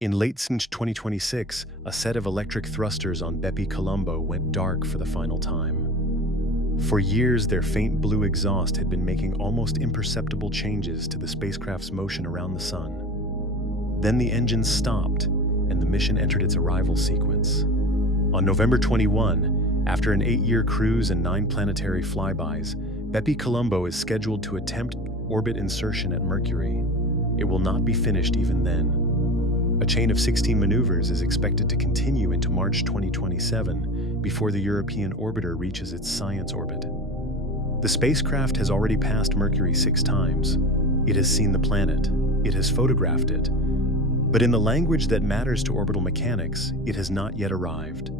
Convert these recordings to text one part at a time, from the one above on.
In late 2026, a set of electric thrusters on BepiColombo went dark for the final time. For years, their faint blue exhaust had been making almost imperceptible changes to the spacecraft's motion around the sun. Then the engines stopped, and the mission entered its arrival sequence. On November 21, after an 8-year cruise and 9 planetary flybys, BepiColombo is scheduled to attempt orbit insertion at Mercury. It will not be finished even then. A chain of 16 maneuvers is expected to continue into March 2027 before the European orbiter reaches its science orbit. The spacecraft has already passed Mercury 6 times. It has seen the planet. It has photographed it. But in the language that matters to orbital mechanics, it has not yet arrived.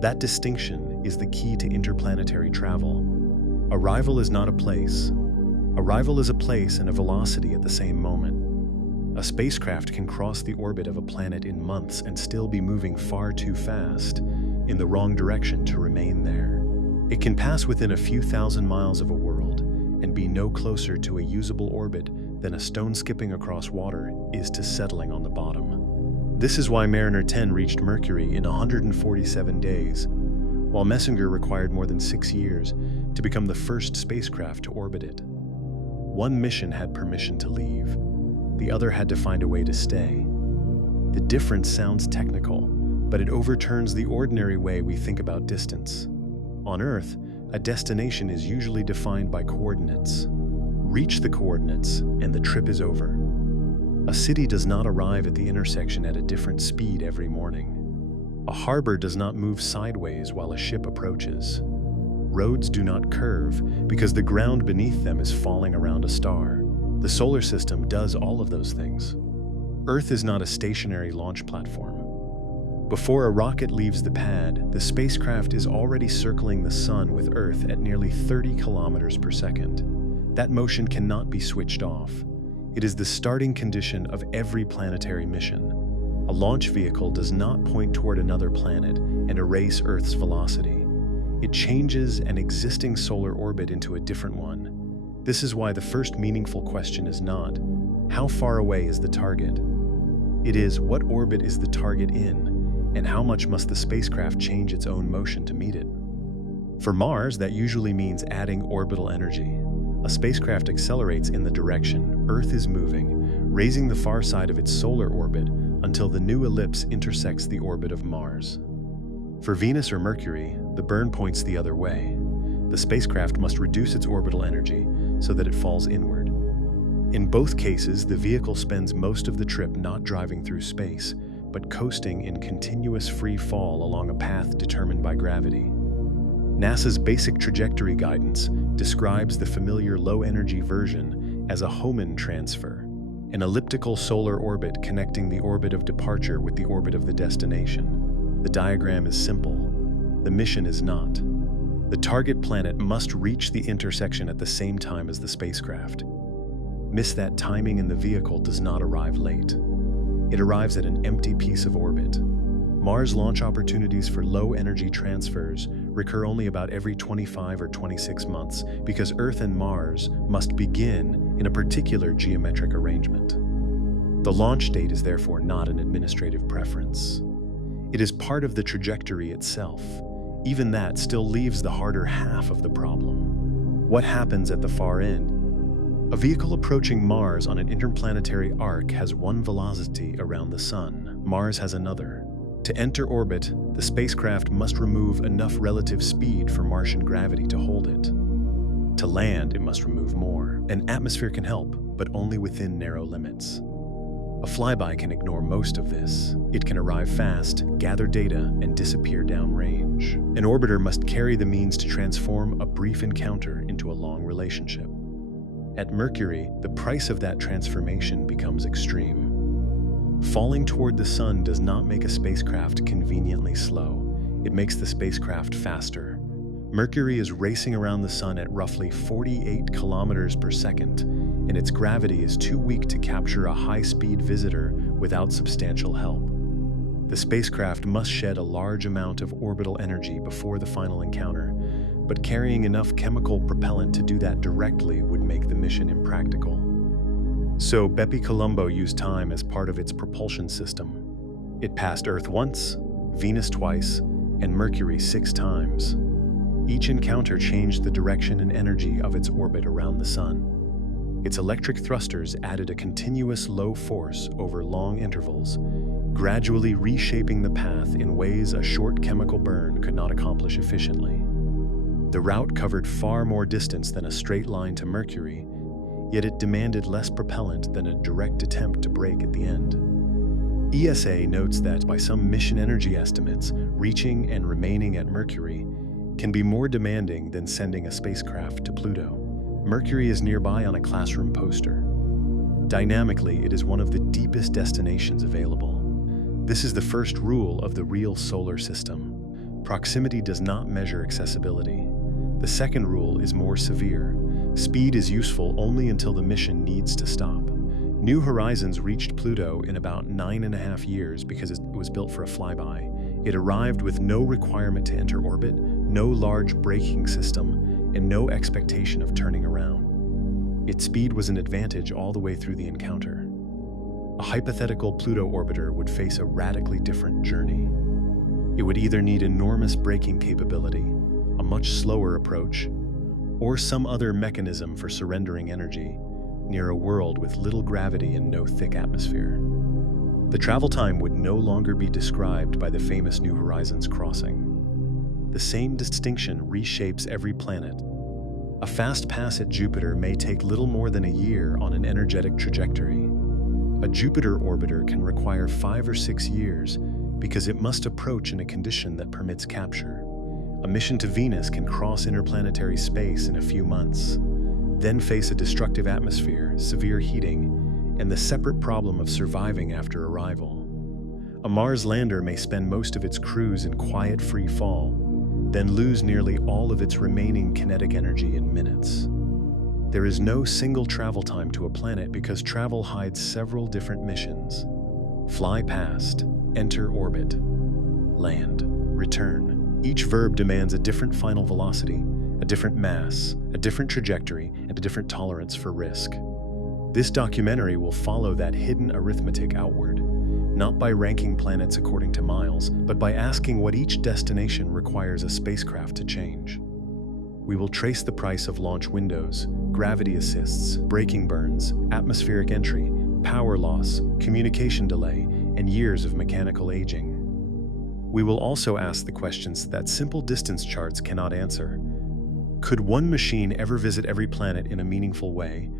That distinction is the key to interplanetary travel. Arrival is not a place. Arrival is a place and a velocity at the same moment. A spacecraft can cross the orbit of a planet in months and still be moving far too fast, in the wrong direction to remain there. It can pass within a few thousand miles of a world and be no closer to a usable orbit than a stone skipping across water is to settling on the bottom. This is why Mariner 10 reached Mercury in 147 days, while Messenger required more than 6 years to become the first spacecraft to orbit it. One mission had permission to leave. The other had to find a way to stay. The difference sounds technical, but it overturns the ordinary way we think about distance. On Earth, a destination is usually defined by coordinates. Reach the coordinates, and the trip is over. A city does not arrive at the intersection at a different speed every morning. A harbor does not move sideways while a ship approaches. Roads do not curve because the ground beneath them is falling around a star. The solar system does all of those things. Earth is not a stationary launch platform. Before a rocket leaves the pad, the spacecraft is already circling the sun with Earth at nearly 30 kilometers per second. That motion cannot be switched off. It is the starting condition of every planetary mission. A launch vehicle does not point toward another planet and erase Earth's velocity. It changes an existing solar orbit into a different one. This is why the first meaningful question is not, how far away is the target? It is, what orbit is the target in, and how much must the spacecraft change its own motion to meet it? For Mars, that usually means adding orbital energy. A spacecraft accelerates in the direction Earth is moving, raising the far side of its solar orbit until the new ellipse intersects the orbit of Mars. For Venus or Mercury, the burn points the other way. The spacecraft must reduce its orbital energy so that it falls inward. In both cases, the vehicle spends most of the trip not driving through space, but coasting in continuous free fall along a path determined by gravity. NASA's basic trajectory guidance describes the familiar low-energy version as a Hohmann transfer, an elliptical solar orbit connecting the orbit of departure with the orbit of the destination. The diagram is simple. The mission is not. The target planet must reach the intersection at the same time as the spacecraft. Miss that timing and the vehicle does not arrive late. It arrives at an empty piece of orbit. Mars launch opportunities for low-energy transfers recur only about every 25 or 26 months because Earth and Mars must begin in a particular geometric arrangement. The launch date is therefore not an administrative preference. It is part of the trajectory itself. Even that still leaves the harder half of the problem. What happens at the far end? A vehicle approaching Mars on an interplanetary arc has one velocity around the Sun. Mars has another. To enter orbit, the spacecraft must remove enough relative speed for Martian gravity to hold it. To land, it must remove more. An atmosphere can help, but only within narrow limits. A flyby can ignore most of this. It can arrive fast, gather data, and disappear downrange. An orbiter must carry the means to transform a brief encounter into a long relationship. At Mercury, the price of that transformation becomes extreme. Falling toward the sun does not make a spacecraft conveniently slow. It makes the spacecraft faster. Mercury is racing around the sun at roughly 48 kilometers per second, and its gravity is too weak to capture a high-speed visitor without substantial help. The spacecraft must shed a large amount of orbital energy before the final encounter, but carrying enough chemical propellant to do that directly would make the mission impractical. So BepiColombo used time as part of its propulsion system. It passed Earth once, Venus twice, and Mercury 6 times. Each encounter changed the direction and energy of its orbit around the Sun. Its electric thrusters added a continuous low force over long intervals, gradually reshaping the path in ways a short chemical burn could not accomplish efficiently. The route covered far more distance than a straight line to Mercury, yet it demanded less propellant than a direct attempt to brake at the end. ESA notes that by some mission energy estimates, reaching and remaining at Mercury can be more demanding than sending a spacecraft to Pluto. Mercury is nearby on a classroom poster. Dynamically, it is one of the deepest destinations available. This is the first rule of the real solar system. Proximity does not measure accessibility. The second rule is more severe. Speed is useful only until the mission needs to stop. New Horizons reached Pluto in about 9.5 years because it was built for a flyby. It arrived with no requirement to enter orbit, no large braking system, and no expectation of turning around. Its speed was an advantage all the way through the encounter. A hypothetical Pluto orbiter would face a radically different journey. It would either need enormous braking capability, a much slower approach, or some other mechanism for surrendering energy near a world with little gravity and no thick atmosphere. The travel time would no longer be described by the famous New Horizons crossing. The same distinction reshapes every planet. A fast pass at Jupiter may take little more than a year on an energetic trajectory. A Jupiter orbiter can require 5 or 6 years because it must approach in a condition that permits capture. A mission to Venus can cross interplanetary space in a few months, then face a destructive atmosphere, severe heating, and the separate problem of surviving after arrival. A Mars lander may spend most of its cruise in quiet free fall, then lose nearly all of its remaining kinetic energy in minutes. There is no single travel time to a planet because travel hides several different missions. Fly past, enter orbit, land, return. Each verb demands a different final velocity, a different mass, a different trajectory, and a different tolerance for risk. This documentary will follow that hidden arithmetic outward, not by ranking planets according to miles, but by asking what each destination requires a spacecraft to change. We will trace the price of launch windows, gravity assists, braking burns, atmospheric entry, power loss, communication delay, and years of mechanical aging. We will also ask the questions that simple distance charts cannot answer. Could one machine ever visit every planet in a meaningful way?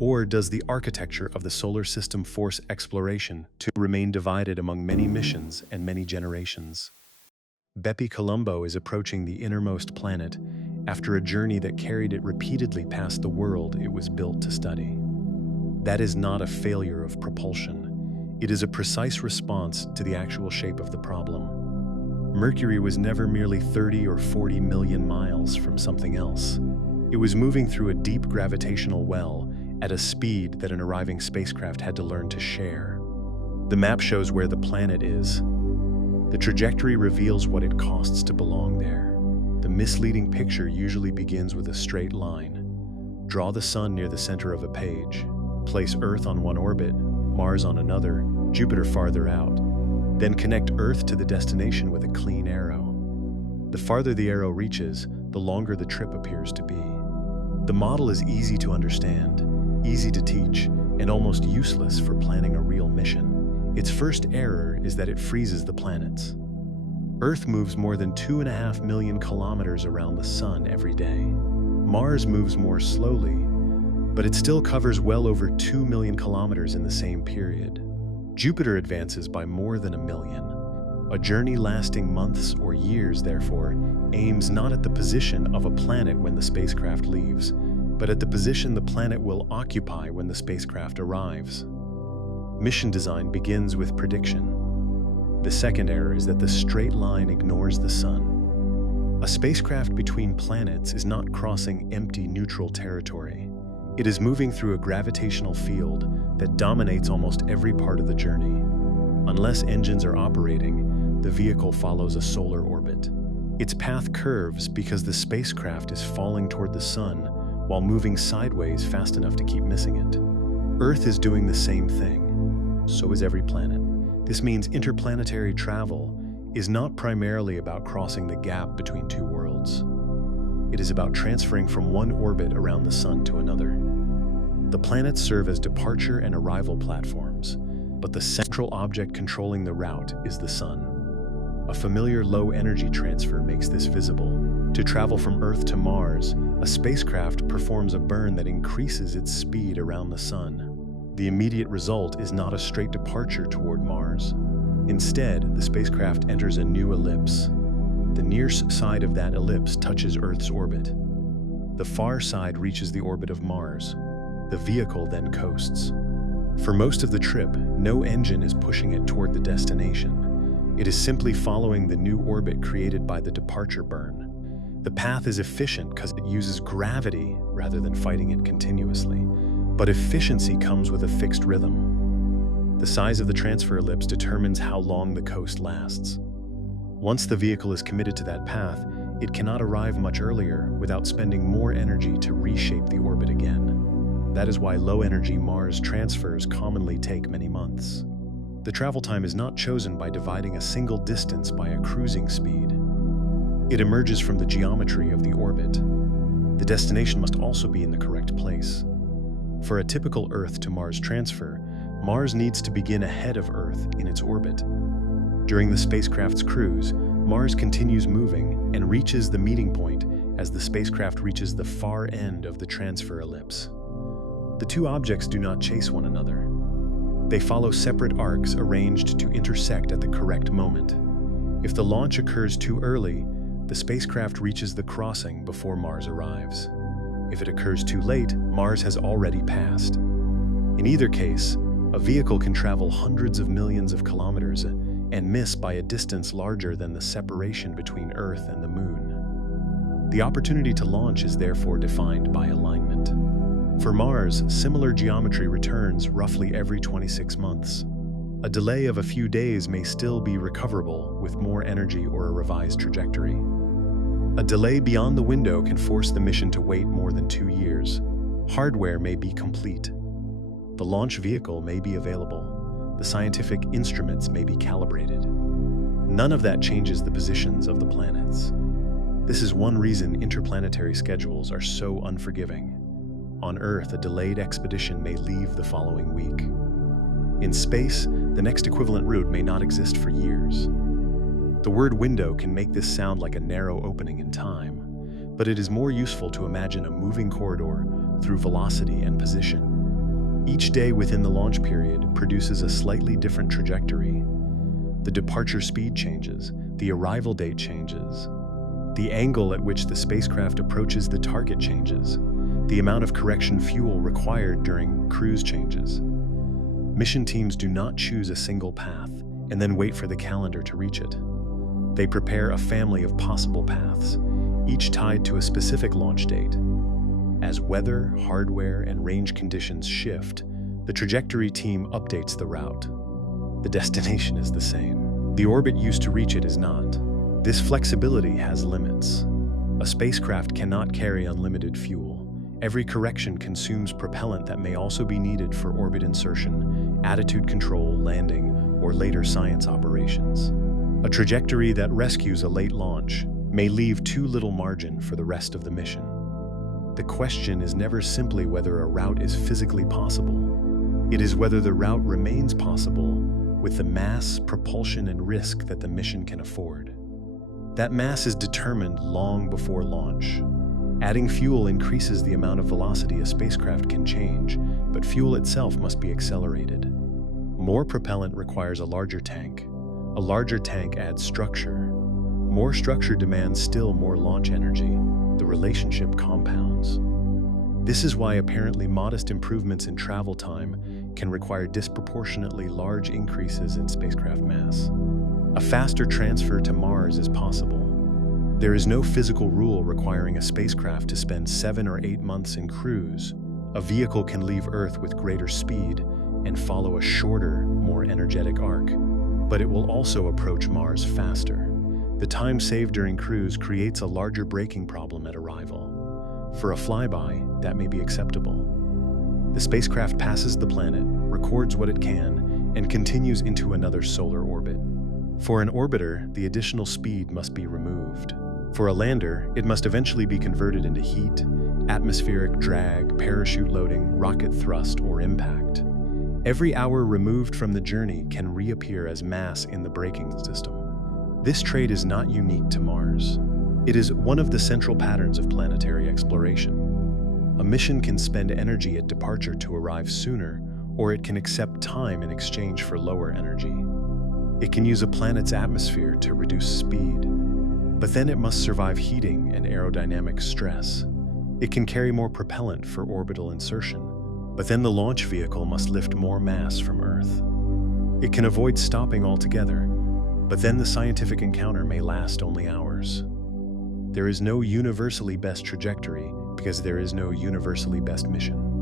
Or does the architecture of the solar system force exploration to remain divided among many missions and many generations? BepiColombo is approaching the innermost planet after a journey that carried it repeatedly past the world it was built to study. That is not a failure of propulsion. It is a precise response to the actual shape of the problem. Mercury was never merely 30 or 40 million miles from something else. It was moving through a deep gravitational well at a speed that an arriving spacecraft had to learn to share. The map shows where the planet is. The trajectory reveals what it costs to belong there. The misleading picture usually begins with a straight line. Draw the Sun near the center of a page. Place Earth on one orbit, Mars on another, Jupiter farther out. Then connect Earth to the destination with a clean arrow. The farther the arrow reaches, the longer the trip appears to be. The model is easy to understand, easy to teach, and almost useless for planning a real mission. Its first error is that it freezes the planets. Earth moves more than 2.5 million kilometers around the Sun every day. Mars moves more slowly, but it still covers well over 2 million kilometers in the same period. Jupiter advances by more than 1 million. A journey lasting months or years, therefore, aims not at the position of a planet when the spacecraft leaves, but at the position the planet will occupy when the spacecraft arrives. Mission design begins with prediction. The second error is that the straight line ignores the Sun. A spacecraft between planets is not crossing empty neutral territory. It is moving through a gravitational field that dominates almost every part of the journey. Unless engines are operating, the vehicle follows a solar orbit. Its path curves because the spacecraft is falling toward the Sun while moving sideways fast enough to keep missing it. Earth is doing the same thing. So is every planet. This means interplanetary travel is not primarily about crossing the gap between two worlds. It is about transferring from one orbit around the Sun to another. The planets serve as departure and arrival platforms, but the central object controlling the route is the Sun. A familiar low-energy transfer makes this visible. To travel from Earth to Mars, a spacecraft performs a burn that increases its speed around the Sun. The immediate result is not a straight departure toward Mars. Instead, the spacecraft enters a new ellipse. The near side of that ellipse touches Earth's orbit. The far side reaches the orbit of Mars. The vehicle then coasts. For most of the trip, no engine is pushing it toward the destination. It is simply following the new orbit created by the departure burn. The path is efficient because it uses gravity rather than fighting it continuously. But efficiency comes with a fixed rhythm. The size of the transfer ellipse determines how long the coast lasts. Once the vehicle is committed to that path, it cannot arrive much earlier without spending more energy to reshape the orbit again. That is why low-energy Mars transfers commonly take many months. The travel time is not chosen by dividing a single distance by a cruising speed. It emerges from the geometry of the orbit. The destination must also be in the correct place. For a typical Earth to Mars transfer, Mars needs to begin ahead of Earth in its orbit. During the spacecraft's cruise, Mars continues moving and reaches the meeting point as the spacecraft reaches the far end of the transfer ellipse. The two objects do not chase one another. They follow separate arcs arranged to intersect at the correct moment. If the launch occurs too early, the spacecraft reaches the crossing before Mars arrives. If it occurs too late, Mars has already passed. In either case, a vehicle can travel hundreds of millions of kilometers and miss by a distance larger than the separation between Earth and the Moon. The opportunity to launch is therefore defined by alignment. For Mars, similar geometry returns roughly every 26 months. A delay of a few days may still be recoverable with more energy or a revised trajectory. A delay beyond the window can force the mission to wait more than 2 years. Hardware may be complete. The launch vehicle may be available. The scientific instruments may be calibrated. None of that changes the positions of the planets. This is one reason interplanetary schedules are so unforgiving. On Earth, a delayed expedition may leave the following week. In space, the next equivalent route may not exist for years. The word window can make this sound like a narrow opening in time, but it is more useful to imagine a moving corridor through velocity and position. Each day within the launch period produces a slightly different trajectory. The departure speed changes, the arrival date changes. The angle at which the spacecraft approaches the target changes. The amount of correction fuel required during cruise changes. Mission teams do not choose a single path and then wait for the calendar to reach it. They prepare a family of possible paths, each tied to a specific launch date. As weather, hardware, and range conditions shift, the trajectory team updates the route. The destination is the same. The orbit used to reach it is not. This flexibility has limits. A spacecraft cannot carry unlimited fuel. Every correction consumes propellant that may also be needed for orbit insertion, attitude control, landing, or later science operations. A trajectory that rescues a late launch may leave too little margin for the rest of the mission. The question is never simply whether a route is physically possible. It is whether the route remains possible with the mass, propulsion, and risk that the mission can afford. That mass is determined long before launch. Adding fuel increases the amount of velocity a spacecraft can change, but fuel itself must be accelerated. More propellant requires a larger tank. A larger tank adds structure. More structure demands still more launch energy. The relationship compounds. This is why apparently modest improvements in travel time can require disproportionately large increases in spacecraft mass. A faster transfer to Mars is possible. There is no physical rule requiring a spacecraft to spend 7 or 8 months in cruise. A vehicle can leave Earth with greater speed and follow a shorter, more energetic arc, but it will also approach Mars faster. The time saved during cruise creates a larger braking problem at arrival. For a flyby, that may be acceptable. The spacecraft passes the planet, records what it can, and continues into another solar orbit. For an orbiter, the additional speed must be removed. For a lander, it must eventually be converted into heat, atmospheric drag, parachute loading, rocket thrust, or impact. Every hour removed from the journey can reappear as mass in the braking system. This trait is not unique to Mars. It is one of the central patterns of planetary exploration. A mission can spend energy at departure to arrive sooner, or it can accept time in exchange for lower energy. It can use a planet's atmosphere to reduce speed, but then it must survive heating and aerodynamic stress. It can carry more propellant for orbital insertion, but then the launch vehicle must lift more mass from Earth. It can avoid stopping altogether, but then the scientific encounter may last only hours. There is no universally best trajectory because there is no universally best mission.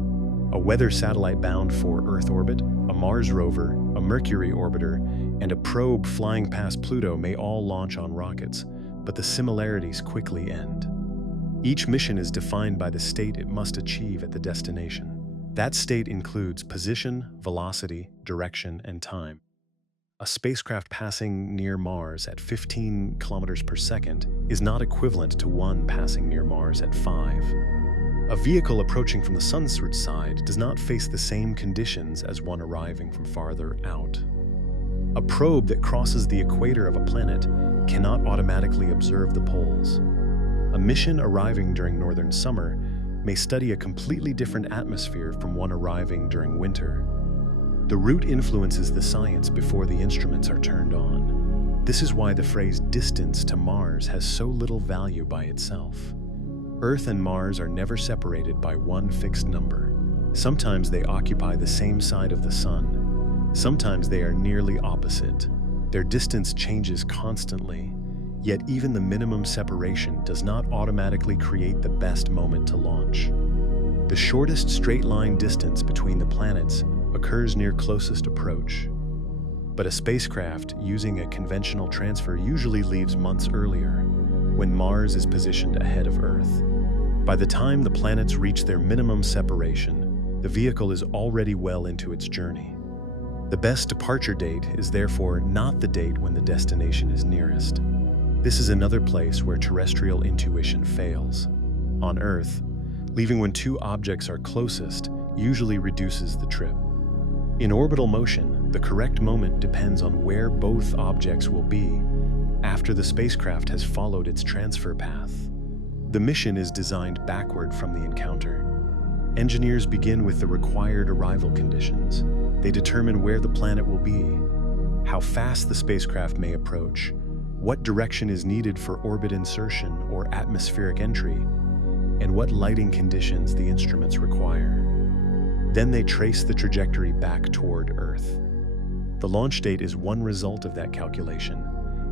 A weather satellite bound for Earth orbit, a Mars rover, a Mercury orbiter, and a probe flying past Pluto may all launch on rockets, but the similarities quickly end. Each mission is defined by the state it must achieve at the destination. That state includes position, velocity, direction, and time. A spacecraft passing near Mars at 15 kilometers per second is not equivalent to one passing near Mars at 5. A vehicle approaching from the sun's side does not face the same conditions as one arriving from farther out. A probe that crosses the equator of a planet cannot automatically observe the poles. A mission arriving during northern summer may study a completely different atmosphere from one arriving during winter. The route influences the science before the instruments are turned on. This is why the phrase distance to Mars has so little value by itself. Earth and Mars are never separated by one fixed number. Sometimes they occupy the same side of the sun. Sometimes they are nearly opposite. Their distance changes constantly, yet even the minimum separation does not automatically create the best moment to launch. The shortest straight-line distance between the planets occurs near closest approach, but a spacecraft using a conventional transfer usually leaves months earlier, when Mars is positioned ahead of Earth. By the time the planets reach their minimum separation, the vehicle is already well into its journey. The best departure date is therefore not the date when the destination is nearest. This is another place where terrestrial intuition fails. On Earth, leaving when two objects are closest usually reduces the trip. In orbital motion, the correct moment depends on where both objects will be after the spacecraft has followed its transfer path. The mission is designed backward from the encounter. Engineers begin with the required arrival conditions. They determine where the planet will be, how fast the spacecraft may approach, what direction is needed for orbit insertion or atmospheric entry, and what lighting conditions the instruments require. Then they trace the trajectory back toward Earth. The launch date is one result of that calculation.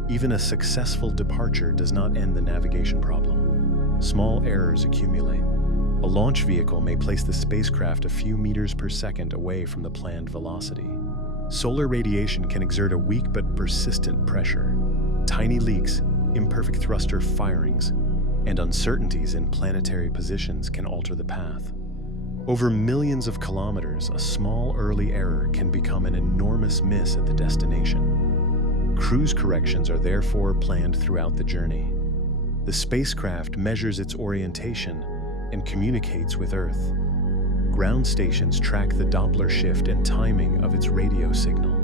Even a successful departure does not end the navigation problem. Small errors accumulate. A launch vehicle may place the spacecraft a few meters per second away from the planned velocity. Solar radiation can exert a weak but persistent pressure. Tiny leaks, imperfect thruster firings, and uncertainties in planetary positions can alter the path. Over millions of kilometers, a small early error can become an enormous miss at the destination. Cruise corrections are therefore planned throughout the journey. The spacecraft measures its orientation and communicates with Earth. Ground stations track the Doppler shift and timing of its radio signal.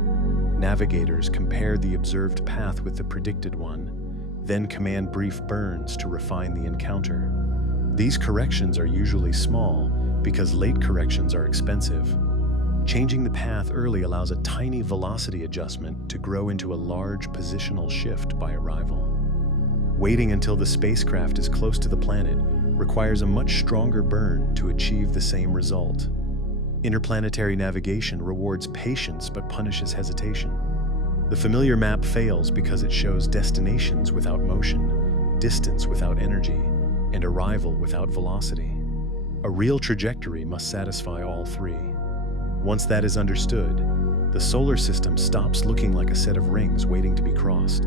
Navigators compare the observed path with the predicted one, then command brief burns to refine the encounter. These corrections are usually small because late corrections are expensive. Changing the path early allows a tiny velocity adjustment to grow into a large positional shift by arrival. Waiting until the spacecraft is close to the planet requires a much stronger burn to achieve the same result. Interplanetary navigation rewards patience but punishes hesitation. The familiar map fails because it shows destinations without motion, distance without energy, and arrival without velocity. A real trajectory must satisfy all three. Once that is understood, the solar system stops looking like a set of rings waiting to be crossed.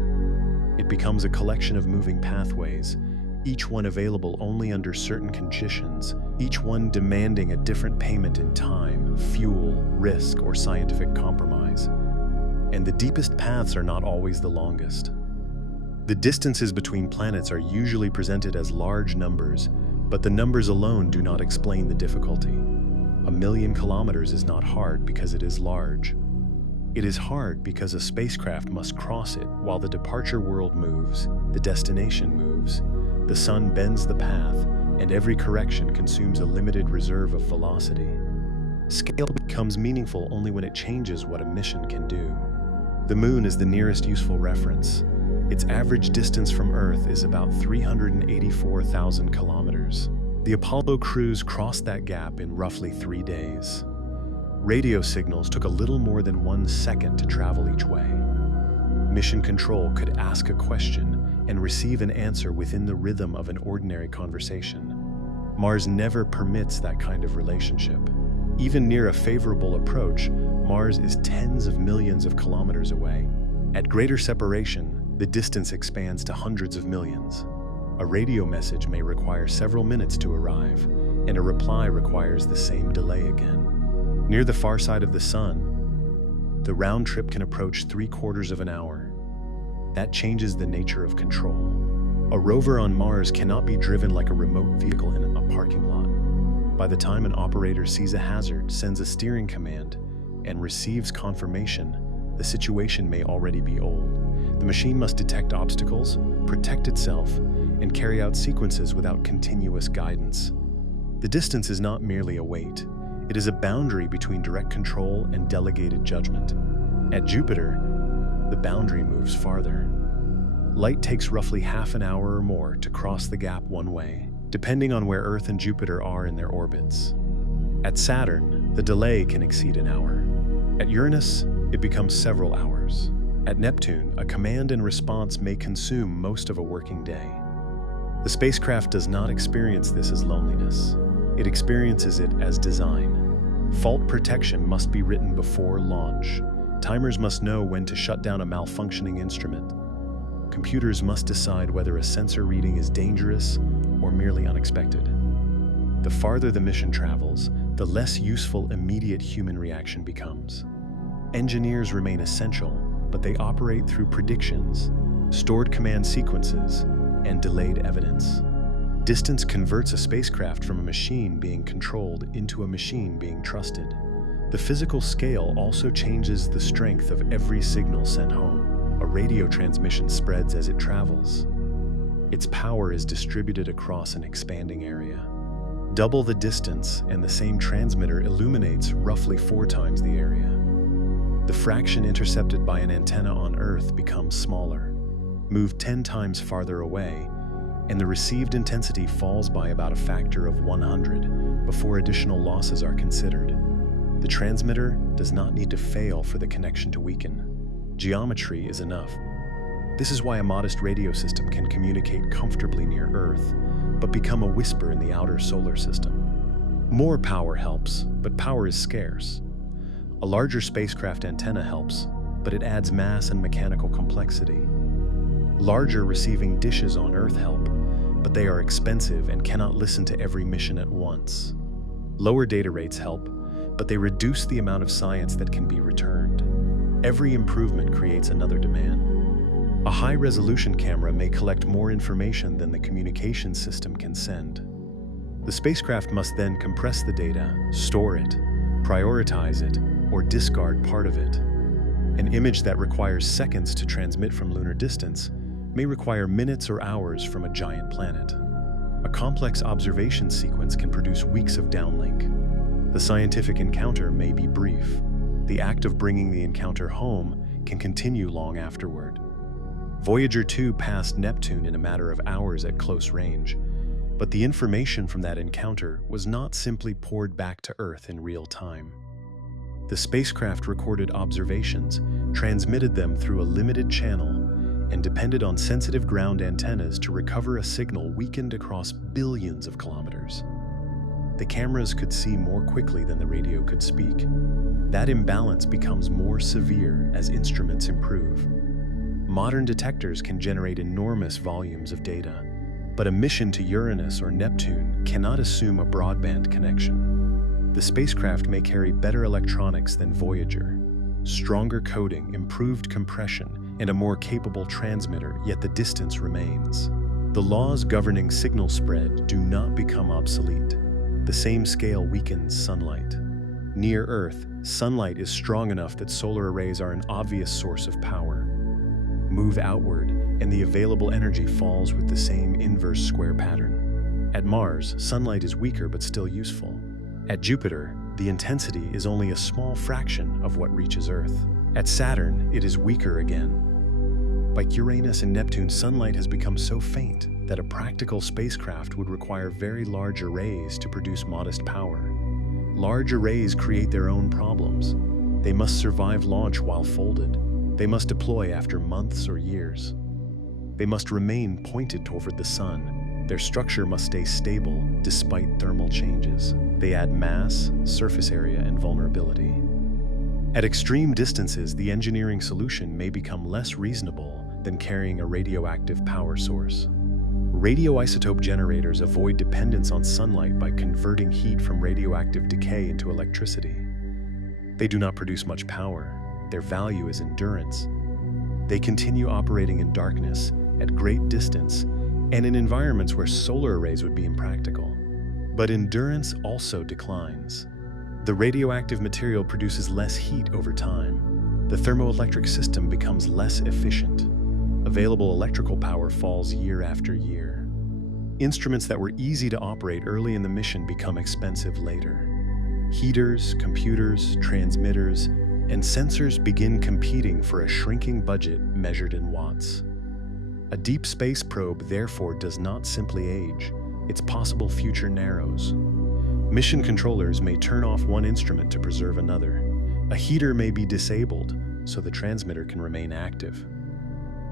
It becomes a collection of moving pathways, each one available only under certain conditions, each one demanding a different payment in time, fuel, risk, or scientific compromise. and the deepest paths are not always the longest. The distances between planets are usually presented as large numbers, but the numbers alone do not explain the difficulty. 1,000,000 kilometers is not hard because it is large. It is hard because a spacecraft must cross it while the departure world moves, the destination moves, the sun bends the path, and every correction consumes a limited reserve of velocity. Scale becomes meaningful only when it changes what a mission can do. The Moon is the nearest useful reference. Its average distance from Earth is about 384,000 kilometers. The Apollo crews crossed that gap in roughly 3 days. Radio signals took a little more than 1 second to travel each way. Mission control could ask a question and receive an answer within the rhythm of an ordinary conversation. Mars never permits that kind of relationship. Even near a favorable approach, Mars is tens of millions of kilometers away. At greater separation, the distance expands to hundreds of millions. A radio message may require several minutes to arrive, and a reply requires the same delay again. Near the far side of the Sun, the round trip can approach 3/4 of an hour. That changes the nature of control. A rover on Mars cannot be driven like a remote vehicle in a parking lot. By the time an operator sees a hazard, sends a steering command, and receives confirmation, the situation may already be old. The machine must detect obstacles, protect itself, and carry out sequences without continuous guidance. The distance is not merely a weight. It is a boundary between direct control and delegated judgment. At Jupiter, the boundary moves farther. Light takes roughly half an hour or more to cross the gap one way, depending on where Earth and Jupiter are in their orbits. At Saturn, the delay can exceed an hour. At Uranus, it becomes several hours. At Neptune, a command and response may consume most of a working day. The spacecraft does not experience this as loneliness. It experiences it as design. Fault protection must be written before launch. Timers must know when to shut down a malfunctioning instrument. Computers must decide whether a sensor reading is dangerous or merely unexpected. The farther the mission travels, the less useful immediate human reaction becomes. Engineers remain essential, but they operate through predictions, stored command sequences, and delayed evidence. Distance converts a spacecraft from a machine being controlled into a machine being trusted. The physical scale also changes the strength of every signal sent home. A radio transmission spreads as it travels. Its power is distributed across an expanding area. Double the distance, and the same transmitter illuminates roughly 4 times the area. The fraction intercepted by an antenna on Earth becomes smaller, moved 10 times farther away, and the received intensity falls by about a factor of 100 before additional losses are considered. The transmitter does not need to fail for the connection to weaken. Geometry is enough. This is why a modest radio system can communicate comfortably near Earth, but become a whisper in the outer solar system. More power helps, but power is scarce. A larger spacecraft antenna helps, but it adds mass and mechanical complexity. Larger receiving dishes on Earth help, but they are expensive and cannot listen to every mission at once. Lower data rates help, but they reduce the amount of science that can be returned. Every improvement creates another demand. A high-resolution camera may collect more information than the communication system can send. The spacecraft must then compress the data, store it, prioritize it, or discard part of it. An image that requires seconds to transmit from lunar distance may require minutes or hours from a giant planet. A complex observation sequence can produce weeks of downlink. The scientific encounter may be brief. The act of bringing the encounter home can continue long afterward. Voyager 2 passed Neptune in a matter of hours at close range, but the information from that encounter was not simply poured back to Earth in real time. The spacecraft recorded observations, transmitted them through a limited channel, and depended on sensitive ground antennas to recover a signal weakened across billions of kilometers. The cameras could see more quickly than the radio could speak. That imbalance becomes more severe as instruments improve. Modern detectors can generate enormous volumes of data, but a mission to Uranus or Neptune cannot assume a broadband connection. The spacecraft may carry better electronics than Voyager. stronger coating, improved compression, and a more capable transmitter, yet the distance remains. The laws governing signal spread do not become obsolete. The same scale weakens sunlight. Near Earth, sunlight is strong enough that solar arrays are an obvious source of power. Move outward, and the available energy falls with the same inverse square pattern. At Mars, sunlight is weaker but still useful. At Jupiter, the intensity is only a small fraction of what reaches Earth. At Saturn, it is weaker again. Like Uranus and Neptune, sunlight has become so faint that a practical spacecraft would require very large arrays to produce modest power. Large arrays create their own problems. They must survive launch while folded. They must deploy after months or years. They must remain pointed toward the sun. Their structure must stay stable despite thermal changes. They add mass, surface area, and vulnerability. At extreme distances, the engineering solution may become less reasonable than carrying a radioactive power source. Radioisotope generators avoid dependence on sunlight by converting heat from radioactive decay into electricity. They do not produce much power. Their value is endurance. They continue operating in darkness, at great distance, and in environments where solar arrays would be impractical. But endurance also declines. The radioactive material produces less heat over time. The thermoelectric system becomes less efficient. Available electrical power falls year after year. Instruments that were easy to operate early in the mission become expensive later. Heaters, computers, transmitters, and sensors begin competing for a shrinking budget measured in watts. A deep space probe, therefore, does not simply age. Its possible future narrows. Mission controllers may turn off one instrument to preserve another. A heater may be disabled, so the transmitter can remain active.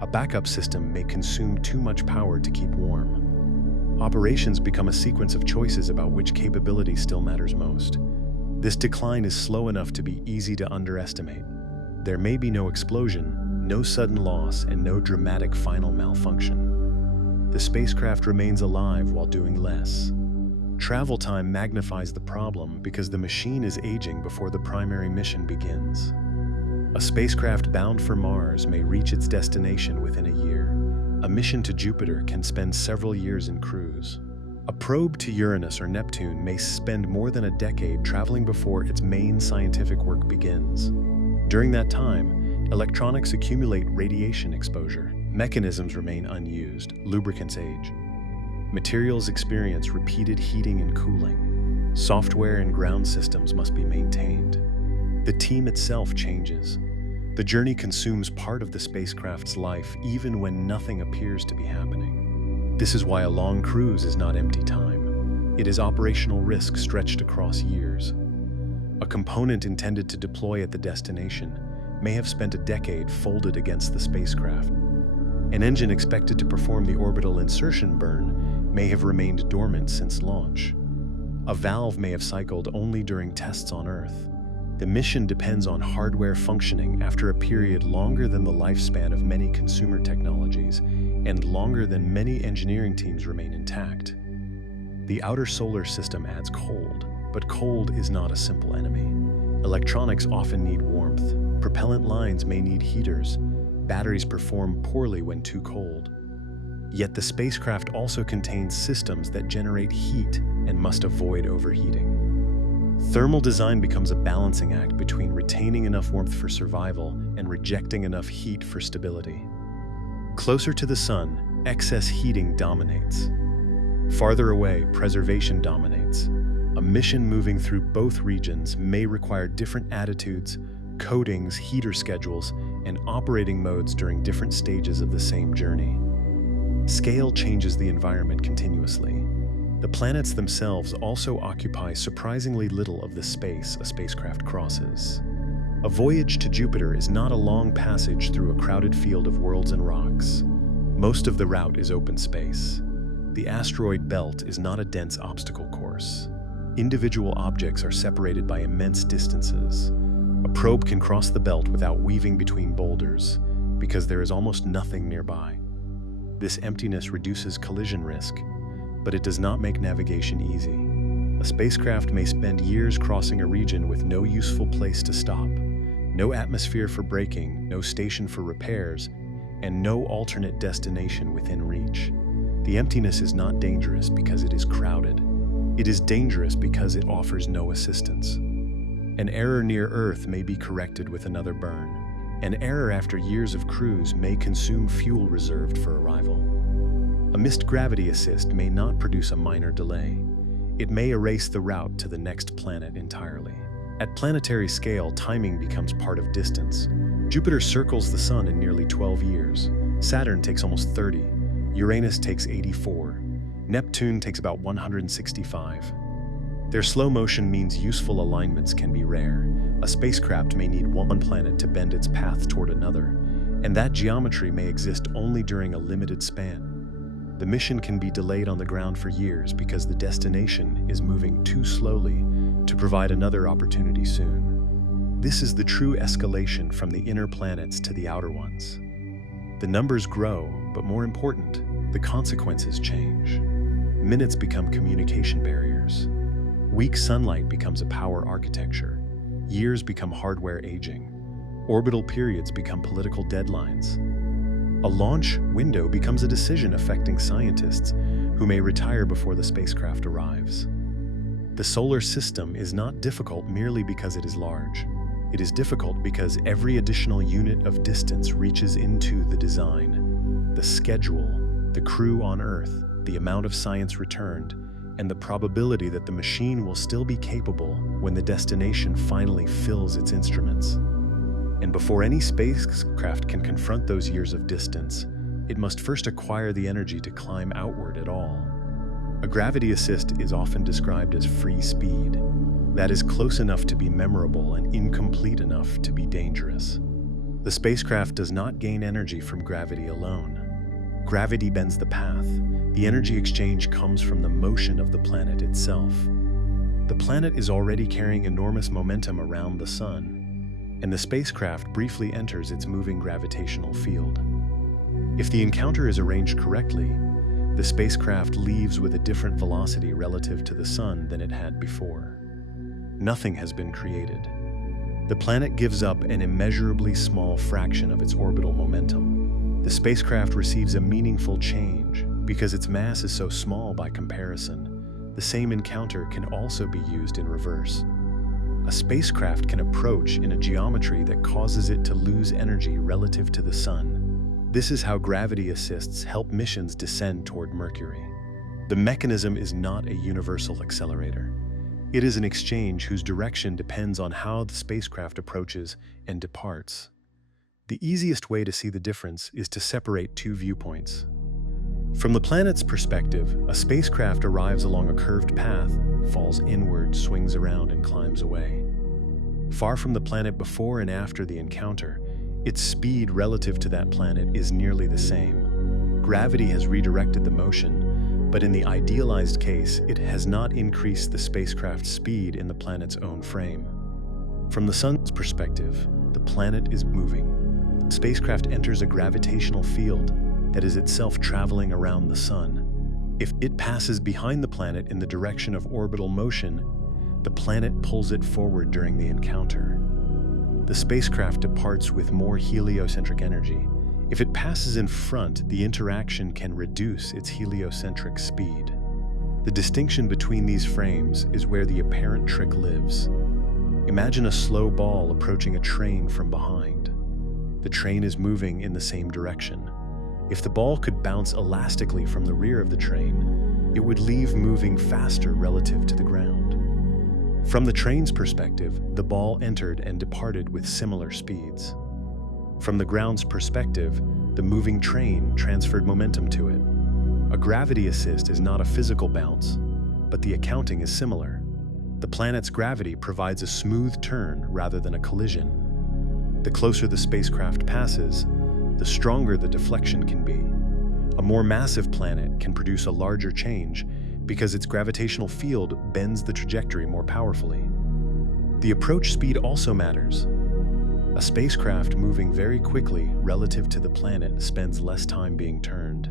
A backup system may consume too much power to keep warm. Operations become a sequence of choices about which capability still matters most. This decline is slow enough to be easy to underestimate. There may be no explosion, no sudden loss, and no dramatic final malfunction. The spacecraft remains alive while doing less. Travel time magnifies the problem because the machine is aging before the primary mission begins. A spacecraft bound for Mars may reach its destination within a year. A mission to Jupiter can spend several years in cruise. A probe to Uranus or Neptune may spend more than a decade traveling before its main scientific work begins. During that time, electronics accumulate radiation exposure. Mechanisms remain unused, lubricants age. Materials experience repeated heating and cooling. Software and ground systems must be maintained. The team itself changes. The journey consumes part of the spacecraft's life even when nothing appears to be happening. This is why a long cruise is not empty time. It is operational risk stretched across years. A component intended to deploy at the destination may have spent a decade folded against the spacecraft. An engine expected to perform the orbital insertion burn may have remained dormant since launch. A valve may have cycled only during tests on Earth. The mission depends on hardware functioning after a period longer than the lifespan of many consumer technologies and longer than many engineering teams remain intact. The outer solar system adds cold, but cold is not a simple enemy. Electronics often need warmth. Propellant lines may need heaters. Batteries perform poorly when too cold. Yet the spacecraft also contains systems that generate heat and must avoid overheating. Thermal design becomes a balancing act between retaining enough warmth for survival and rejecting enough heat for stability. Closer to the sun, excess heating dominates. Farther away, preservation dominates. A mission moving through both regions may require different attitudes, coatings, heater schedules, and operating modes during different stages of the same journey. Scale changes the environment continuously. The planets themselves also occupy surprisingly little of the space a spacecraft crosses. A voyage to Jupiter is not a long passage through a crowded field of worlds and rocks. Most of the route is open space. The asteroid belt is not a dense obstacle course. Individual objects are separated by immense distances. A probe can cross the belt without weaving between boulders because there is almost nothing nearby. This emptiness reduces collision risk, but it does not make navigation easy. A spacecraft may spend years crossing a region with no useful place to stop. No atmosphere for braking, no station for repairs, and no alternate destination within reach. The emptiness is not dangerous because it is crowded. It is dangerous because it offers no assistance. An error near Earth may be corrected with another burn. An error after years of cruise may consume fuel reserved for arrival. A missed gravity assist may not produce a minor delay. It may erase the route to the next planet entirely. At planetary scale, timing becomes part of distance. Jupiter circles the Sun in nearly 12 years. Saturn takes almost 30. Uranus takes 84. Neptune takes about 165. Their slow motion means useful alignments can be rare. A spacecraft may need one planet to bend its path toward another, and that geometry may exist only during a limited span. The mission can be delayed on the ground for years because the destination is moving too slowly to provide another opportunity soon. This is the true escalation from the inner planets to the outer ones. The numbers grow, but more important, the consequences change. Minutes become communication barriers. Weak sunlight becomes a power architecture. Years become hardware aging. Orbital periods become political deadlines. A launch window becomes a decision affecting scientists who may retire before the spacecraft arrives. The solar system is not difficult merely because it is large. It is difficult because every additional unit of distance reaches into the design, the schedule, the crew on Earth, the amount of science returned, and the probability that the machine will still be capable when the destination finally fills its instruments. And before any spacecraft can confront those years of distance, it must first acquire the energy to climb outward at all. A gravity assist is often described as free speed. That is close enough to be memorable and incomplete enough to be dangerous. The spacecraft does not gain energy from gravity alone. Gravity bends the path. The energy exchange comes from the motion of the planet itself. The planet is already carrying enormous momentum around the Sun, and the spacecraft briefly enters its moving gravitational field. If the encounter is arranged correctly, the spacecraft leaves with a different velocity relative to the Sun than it had before. Nothing has been created. The planet gives up an immeasurably small fraction of its orbital momentum. The spacecraft receives a meaningful change because its mass is so small by comparison. The same encounter can also be used in reverse. A spacecraft can approach in a geometry that causes it to lose energy relative to the Sun. This is how gravity assists help missions descend toward Mercury. The mechanism is not a universal accelerator. It is an exchange whose direction depends on how the spacecraft approaches and departs. The easiest way to see the difference is to separate two viewpoints. From the planet's perspective, a spacecraft arrives along a curved path, falls inward, swings around, and climbs away. Far from the planet before and after the encounter, its speed relative to that planet is nearly the same. Gravity has redirected the motion, but in the idealized case, it has not increased the spacecraft's speed in the planet's own frame. From the Sun's perspective, the planet is moving. The spacecraft enters a gravitational field that is itself traveling around the Sun. If it passes behind the planet in the direction of orbital motion, the planet pulls it forward during the encounter. The spacecraft departs with more heliocentric energy. If it passes in front, the interaction can reduce its heliocentric speed. The distinction between these frames is where the apparent trick lives. Imagine a slow ball approaching a train from behind. The train is moving in the same direction. If the ball could bounce elastically from the rear of the train, it would leave moving faster relative to the ground. From the train's perspective, the ball entered and departed with similar speeds. From the ground's perspective, the moving train transferred momentum to it. A gravity assist is not a physical bounce, but the accounting is similar. The planet's gravity provides a smooth turn rather than a collision. The closer the spacecraft passes, the stronger the deflection can be. A more massive planet can produce a larger change because its gravitational field bends the trajectory more powerfully. The approach speed also matters. A spacecraft moving very quickly relative to the planet spends less time being turned.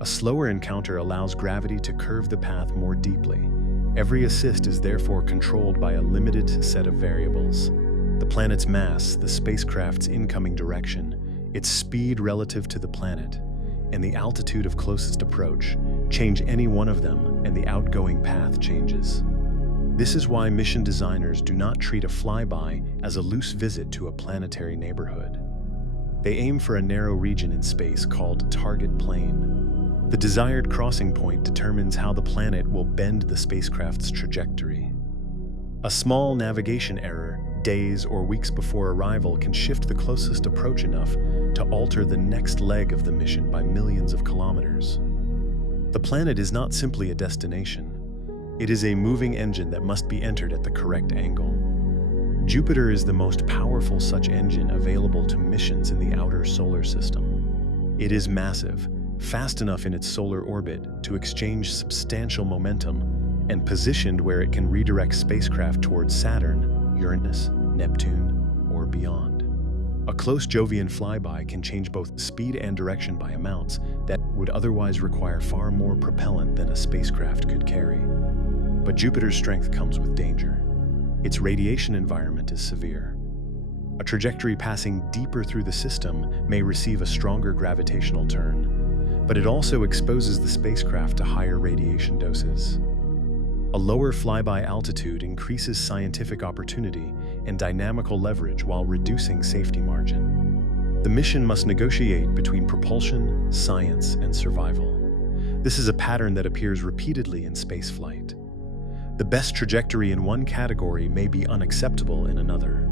A slower encounter allows gravity to curve the path more deeply. Every assist is therefore controlled by a limited set of variables. The planet's mass, the spacecraft's incoming direction, its speed relative to the planet, and the altitude of closest approach change any one of them, and the outgoing path changes. This is why mission designers do not treat a flyby as a loose visit to a planetary neighborhood. They aim for a narrow region in space called target plane. The desired crossing point determines how the planet will bend the spacecraft's trajectory. A small navigation error, days or weeks before arrival, can shift the closest approach enough to alter the next leg of the mission by millions of kilometers. The planet is not simply a destination. It is a moving engine that must be entered at the correct angle. Jupiter is the most powerful such engine available to missions in the outer solar system. It is massive, fast enough in its solar orbit to exchange substantial momentum, and positioned where it can redirect spacecraft towards Saturn, Uranus, Neptune, or beyond. A close Jovian flyby can change both speed and direction by amounts that would otherwise require far more propellant than a spacecraft could carry. But Jupiter's strength comes with danger. Its radiation environment is severe. A trajectory passing deeper through the system may receive a stronger gravitational turn, but it also exposes the spacecraft to higher radiation doses. A lower flyby altitude increases scientific opportunity and dynamical leverage while reducing safety margin. The mission must negotiate between propulsion, science, and survival. This is a pattern that appears repeatedly in spaceflight. The best trajectory in one category may be unacceptable in another.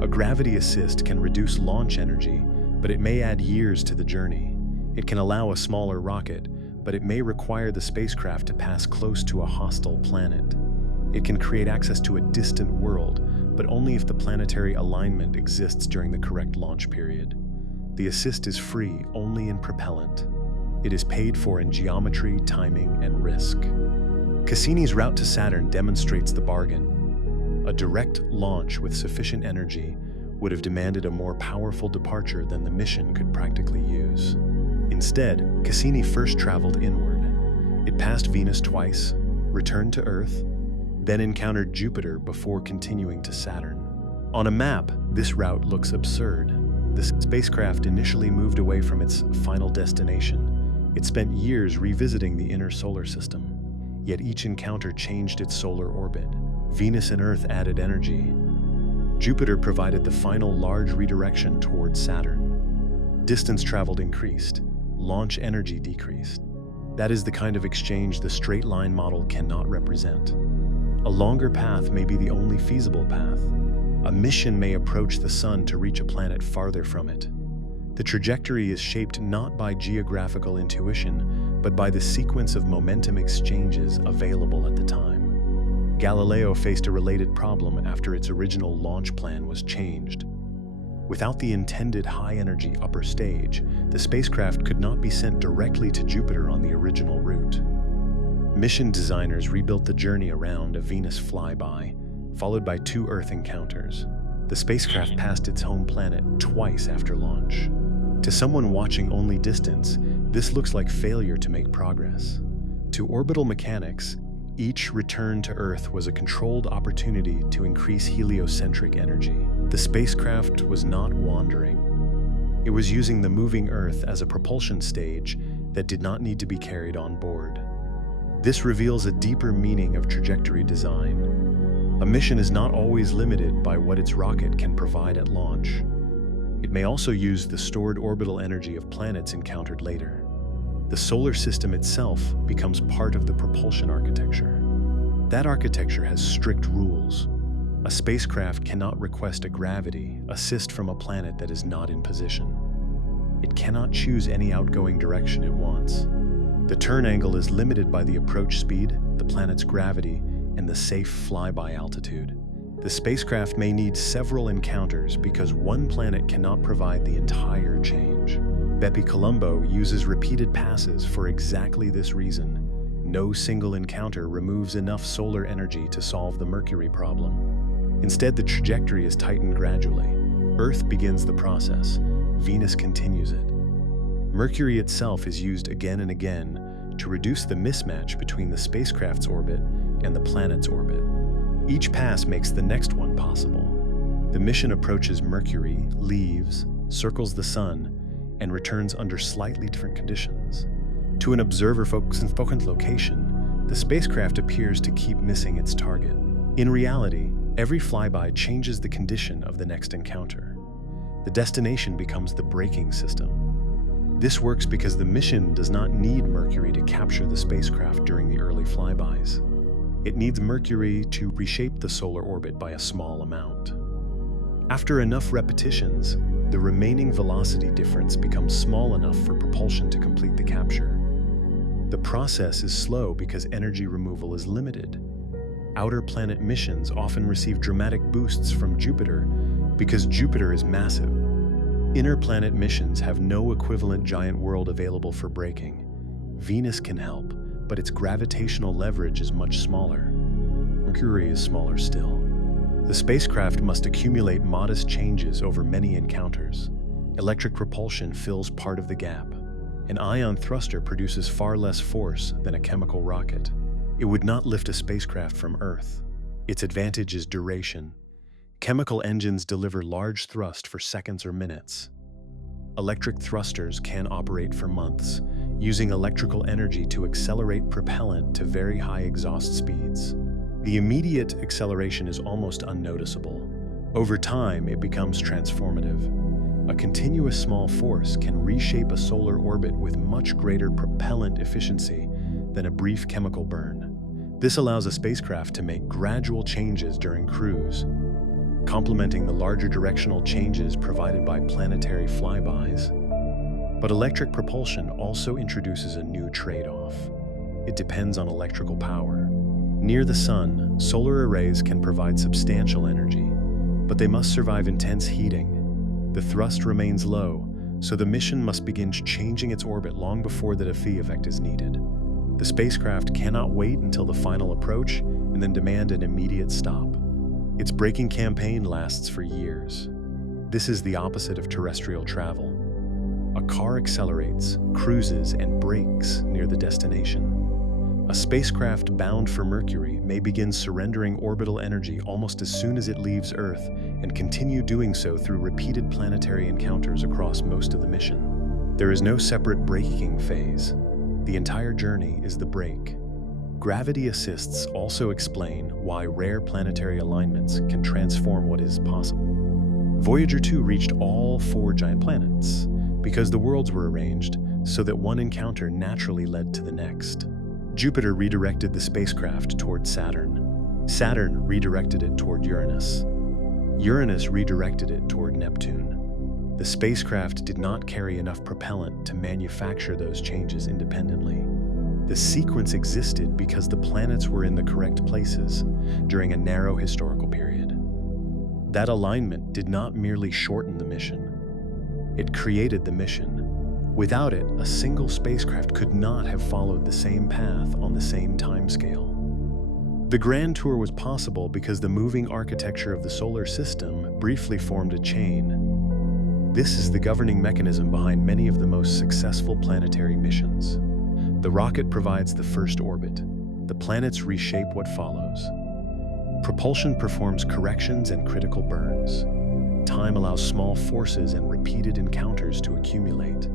A gravity assist can reduce launch energy, but it may add years to the journey. It can allow a smaller rocket, but it may require the spacecraft to pass close to a hostile planet. It can create access to a distant world, but only if the planetary alignment exists during the correct launch period. The assist is free only in propellant. It is paid for in geometry, timing, and risk. Cassini's route to Saturn demonstrates the bargain. A direct launch with sufficient energy would have demanded a more powerful departure than the mission could practically use. Instead, Cassini first traveled inward. It passed Venus twice, returned to Earth, then encountered Jupiter before continuing to Saturn. On a map, this route looks absurd. The spacecraft initially moved away from its final destination. It spent years revisiting the inner solar system. Yet each encounter changed its solar orbit. Venus and Earth added energy. Jupiter provided the final large redirection towards Saturn. Distance traveled increased. Launch energy decreased. That is the kind of exchange the straight-line model cannot represent. A longer path may be the only feasible path. A mission may approach the Sun to reach a planet farther from it. The trajectory is shaped not by geographical intuition, but by the sequence of momentum exchanges available at the time. Galileo faced a related problem after its original launch plan was changed. Without the intended high-energy upper stage, the spacecraft could not be sent directly to Jupiter on the original route. Mission designers rebuilt the journey around a Venus flyby, followed by 2 Earth encounters. The spacecraft passed its home planet twice after launch. To someone watching only distance, this looks like failure to make progress. To orbital mechanics, each return to Earth was a controlled opportunity to increase heliocentric energy. The spacecraft was not wandering. It was using the moving Earth as a propulsion stage that did not need to be carried on board. This reveals a deeper meaning of trajectory design. A mission is not always limited by what its rocket can provide at launch. It may also use the stored orbital energy of planets encountered later. The solar system itself becomes part of the propulsion architecture. That architecture has strict rules. A spacecraft cannot request a gravity assist from a planet that is not in position. It cannot choose any outgoing direction it wants. The turn angle is limited by the approach speed, the planet's gravity, and the safe flyby altitude. The spacecraft may need several encounters because one planet cannot provide the entire change. BepiColombo uses repeated passes for exactly this reason. No single encounter removes enough solar energy to solve the Mercury problem. Instead, the trajectory is tightened gradually. Earth begins the process. Venus continues it. Mercury itself is used again and again to reduce the mismatch between the spacecraft's orbit and the planet's orbit. Each pass makes the next one possible. The mission approaches Mercury, leaves, circles the Sun, and returns under slightly different conditions. To an observer-focused location, the spacecraft appears to keep missing its target. In reality, every flyby changes the condition of the next encounter. The destination becomes the braking system. This works because the mission does not need Mercury to capture the spacecraft during the early flybys. It needs Mercury to reshape the solar orbit by a small amount. After enough repetitions, the remaining velocity difference becomes small enough for propulsion to complete the capture. The process is slow because energy removal is limited. Outer planet missions often receive dramatic boosts from Jupiter because Jupiter is massive. Inner planet missions have no equivalent giant world available for braking. Venus can help, but its gravitational leverage is much smaller. Mercury is smaller still. The spacecraft must accumulate modest changes over many encounters. Electric propulsion fills part of the gap. An ion thruster produces far less force than a chemical rocket. It would not lift a spacecraft from Earth. Its advantage is duration. Chemical engines deliver large thrust for seconds or minutes. Electric thrusters can operate for months, using electrical energy to accelerate propellant to very high exhaust speeds. The immediate acceleration is almost unnoticeable. Over time, it becomes transformative. A continuous small force can reshape a solar orbit with much greater propellant efficiency than a brief chemical burn. This allows a spacecraft to make gradual changes during cruise, complementing the larger directional changes provided by planetary flybys. But electric propulsion also introduces a new trade-off. It depends on electrical power. Near the Sun, solar arrays can provide substantial energy, but they must survive intense heating. The thrust remains low, so the mission must begin changing its orbit long before the defee effect is needed. The spacecraft cannot wait until the final approach and then demand an immediate stop. Its braking campaign lasts for years. This is the opposite of terrestrial travel. A car accelerates, cruises, and brakes near the destination. A spacecraft bound for Mercury may begin surrendering orbital energy almost as soon as it leaves Earth and continue doing so through repeated planetary encounters across most of the mission. There is no separate braking phase. The entire journey is the brake. Gravity assists also explain why rare planetary alignments can transform what is possible. Voyager 2 reached all 4 giant planets because the worlds were arranged so that one encounter naturally led to the next. Jupiter redirected the spacecraft toward Saturn. Saturn redirected it toward Uranus. Uranus redirected it toward Neptune. The spacecraft did not carry enough propellant to manufacture those changes independently. The sequence existed because the planets were in the correct places during a narrow historical period. That alignment did not merely shorten the mission. It created the mission. Without it, a single spacecraft could not have followed the same path on the same timescale. The Grand Tour was possible because the moving architecture of the solar system briefly formed a chain. This is the governing mechanism behind many of the most successful planetary missions. The rocket provides the first orbit. The planets reshape what follows. Propulsion performs corrections and critical burns. Time allows small forces and repeated encounters to accumulate.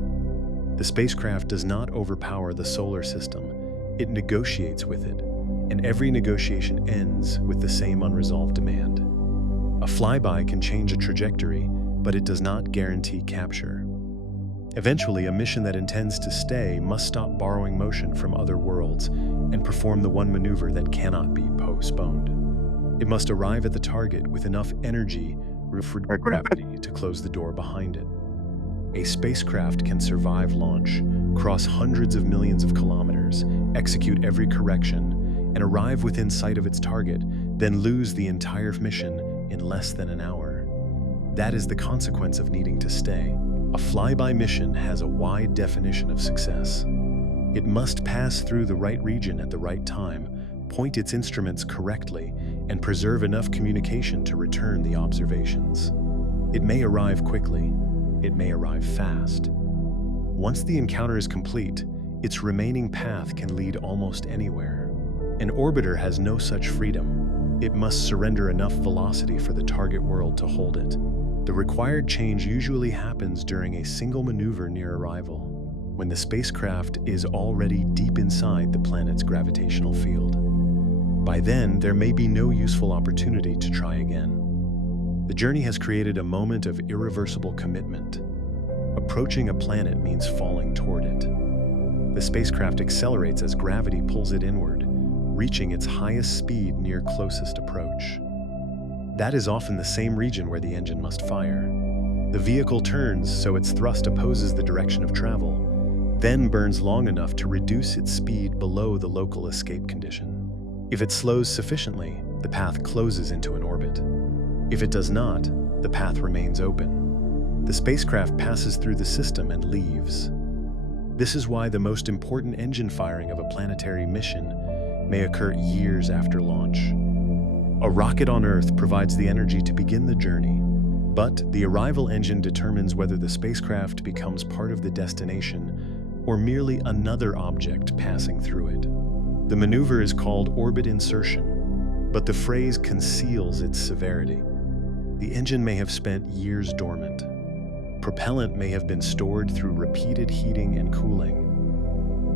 The spacecraft does not overpower the solar system. It negotiates with it, and every negotiation ends with the same unresolved demand. A flyby can change a trajectory, but it does not guarantee capture. Eventually, a mission that intends to stay must stop borrowing motion from other worlds and perform the one maneuver that cannot be postponed. It must arrive at the target with enough energy for gravity to close the door behind it. A spacecraft can survive launch, cross hundreds of millions of kilometers, execute every correction, and arrive within sight of its target, then lose the entire mission in less than an hour. That is the consequence of needing to stay. A flyby mission has a wide definition of success. It must pass through the right region at the right time, point its instruments correctly, and preserve enough communication to return the observations. It may arrive quickly. It may arrive fast. Once the encounter is complete, its remaining path can lead almost anywhere. An orbiter has no such freedom. it must surrender enough velocity for the target world to hold it. The required change usually happens during a single maneuver near arrival, when the spacecraft is already deep inside the planet's gravitational field. By then, there may be no useful opportunity to try again. The journey has created a moment of irreversible commitment. Approaching a planet means falling toward it. The spacecraft accelerates as gravity pulls it inward, reaching its highest speed near closest approach. That is often the same region where the engine must fire. The vehicle turns so its thrust opposes the direction of travel, then burns long enough to reduce its speed below the local escape condition. If it slows sufficiently, the path closes into an orbit. If it does not, the path remains open. The spacecraft passes through the system and leaves. This is why the most important engine firing of a planetary mission may occur years after launch. A rocket on Earth provides the energy to begin the journey, but the arrival engine determines whether the spacecraft becomes part of the destination or merely another object passing through it. The maneuver is called orbit insertion, but the phrase conceals its severity. The engine may have spent years dormant. Propellant may have been stored through repeated heating and cooling.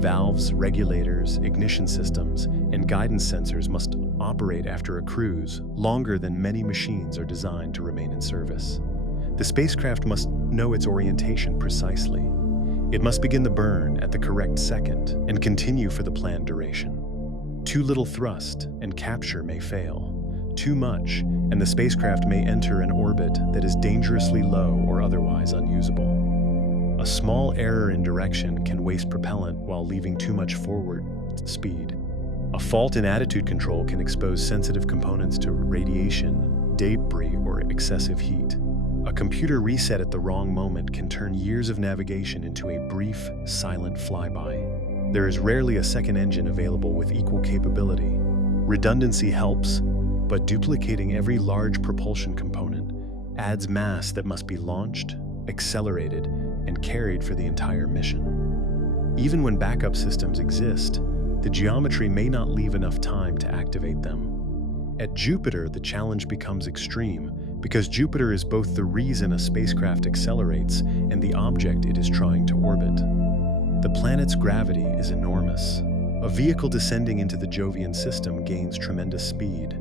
Valves, regulators, ignition systems, and guidance sensors must operate after a cruise longer than many machines are designed to remain in service. The spacecraft must know its orientation precisely. It must begin the burn at the correct second and continue for the planned duration. Too little thrust and capture may fail. Too much, and the spacecraft may enter an orbit that is dangerously low or otherwise unusable. A small error in direction can waste propellant while leaving too much forward speed. A fault in attitude control can expose sensitive components to radiation, debris, or excessive heat. A computer reset at the wrong moment can turn years of navigation into a brief, silent flyby. There is rarely a second engine available with equal capability. Redundancy helps, but duplicating every large propulsion component adds mass that must be launched, accelerated, and carried for the entire mission. Even when backup systems exist, the geometry may not leave enough time to activate them. At Jupiter, the challenge becomes extreme because Jupiter is both the reason a spacecraft accelerates and the object it is trying to orbit. The planet's gravity is enormous. A vehicle descending into the Jovian system gains tremendous speed.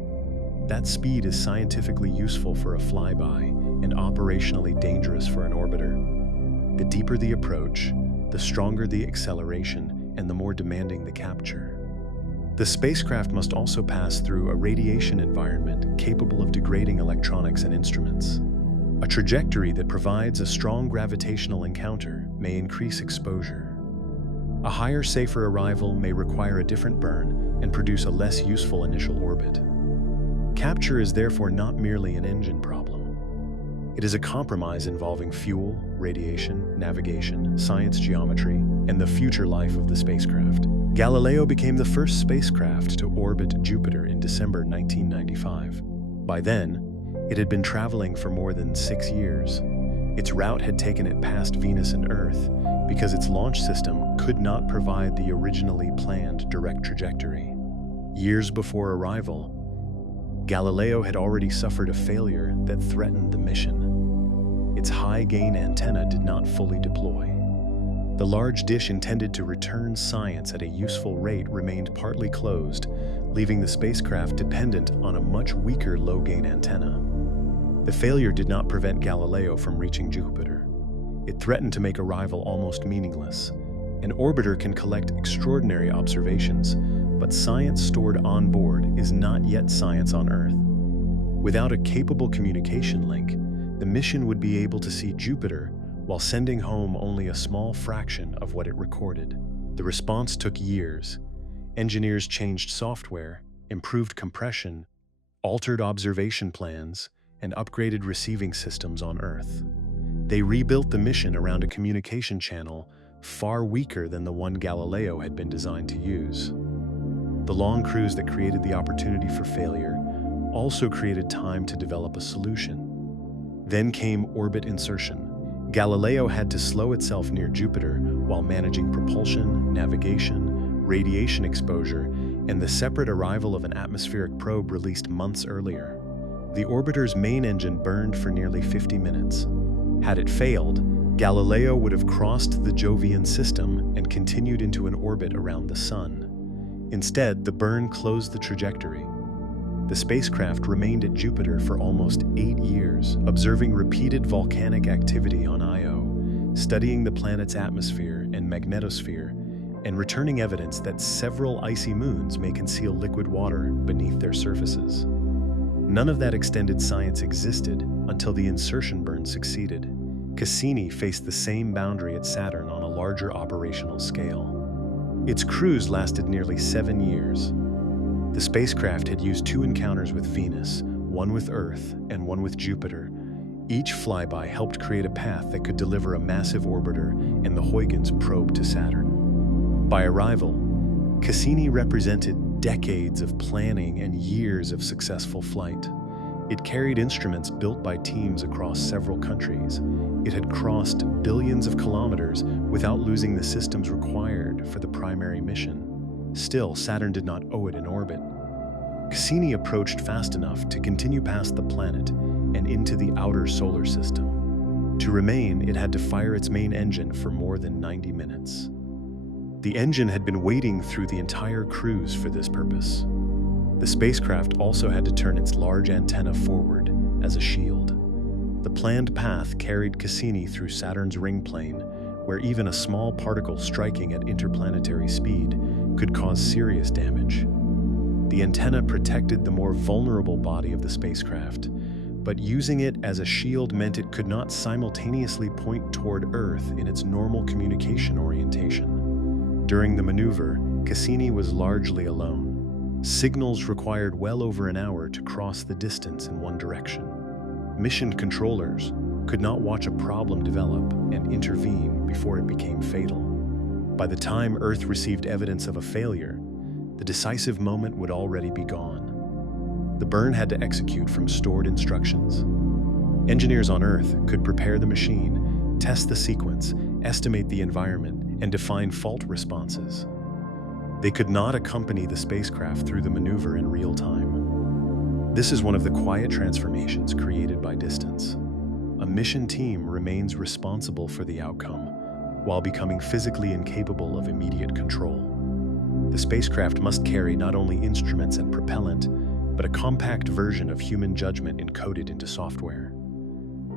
That speed is scientifically useful for a flyby and operationally dangerous for an orbiter. The deeper the approach, the stronger the acceleration and the more demanding the capture. The spacecraft must also pass through a radiation environment capable of degrading electronics and instruments. A trajectory that provides a strong gravitational encounter may increase exposure. A higher, safer arrival may require a different burn and produce a less useful initial orbit. Capture is therefore not merely an engine problem. It is a compromise involving fuel, radiation, navigation, science geometry, and the future life of the spacecraft. Galileo became the first spacecraft to orbit Jupiter in December 1995. By then, it had been traveling for more than 6 years. Its route had taken it past Venus and Earth because its launch system could not provide the originally planned direct trajectory. Years before arrival, Galileo had already suffered a failure that threatened the mission. Its high-gain antenna did not fully deploy. The large dish intended to return science at a useful rate remained partly closed, leaving the spacecraft dependent on a much weaker low-gain antenna. The failure did not prevent Galileo from reaching Jupiter. It threatened to make arrival almost meaningless. An orbiter can collect extraordinary observations, but science stored on board is not yet science on Earth. Without a capable communication link, the mission would be able to see Jupiter while sending home only a small fraction of what it recorded. The response took years. Engineers changed software, improved compression, altered observation plans, and upgraded receiving systems on Earth. They rebuilt the mission around a communication channel far weaker than the one Galileo had been designed to use. The long cruise that created the opportunity for failure also created time to develop a solution. Then came orbit insertion. Galileo had to slow itself near Jupiter while managing propulsion, navigation, radiation exposure, and the separate arrival of an atmospheric probe released months earlier. The orbiter's main engine burned for nearly 50 minutes. Had it failed, Galileo would have crossed the Jovian system and continued into an orbit around the Sun. Instead, the burn closed the trajectory. The spacecraft remained at Jupiter for almost 8 years, observing repeated volcanic activity on Io, studying the planet's atmosphere and magnetosphere, and returning evidence that several icy moons may conceal liquid water beneath their surfaces. None of that extended science existed until the insertion burn succeeded. Cassini faced the same boundary at Saturn on a larger operational scale. Its cruise lasted nearly 7 years. The spacecraft had used 2 encounters with Venus, one with Earth and one with Jupiter. Each flyby helped create a path that could deliver a massive orbiter and the Huygens probe to Saturn. By arrival, Cassini represented decades of planning and years of successful flight. It carried instruments built by teams across several countries. It had crossed billions of kilometers without losing the systems required for the primary mission. Still, Saturn did not owe it an orbit. Cassini approached fast enough to continue past the planet and into the outer solar system. To remain, it had to fire its main engine for more than 90 minutes. The engine had been waiting through the entire cruise for this purpose. The spacecraft also had to turn its large antenna forward as a shield. The planned path carried Cassini through Saturn's ring plane, where even a small particle striking at interplanetary speed could cause serious damage. The antenna protected the more vulnerable body of the spacecraft, but using it as a shield meant it could not simultaneously point toward Earth in its normal communication orientation. During the maneuver, Cassini was largely alone. Signals required well over an hour to cross the distance in one direction. Mission controllers could not watch a problem develop and intervene before it became fatal. By the time Earth received evidence of a failure, the decisive moment would already be gone. The burn had to execute from stored instructions. Engineers on Earth could prepare the machine, test the sequence, estimate the environment, and define fault responses. They could not accompany the spacecraft through the maneuver in real time. This is one of the quiet transformations created by distance. A mission team remains responsible for the outcome, while becoming physically incapable of immediate control. The spacecraft must carry not only instruments and propellant, but a compact version of human judgment encoded into software.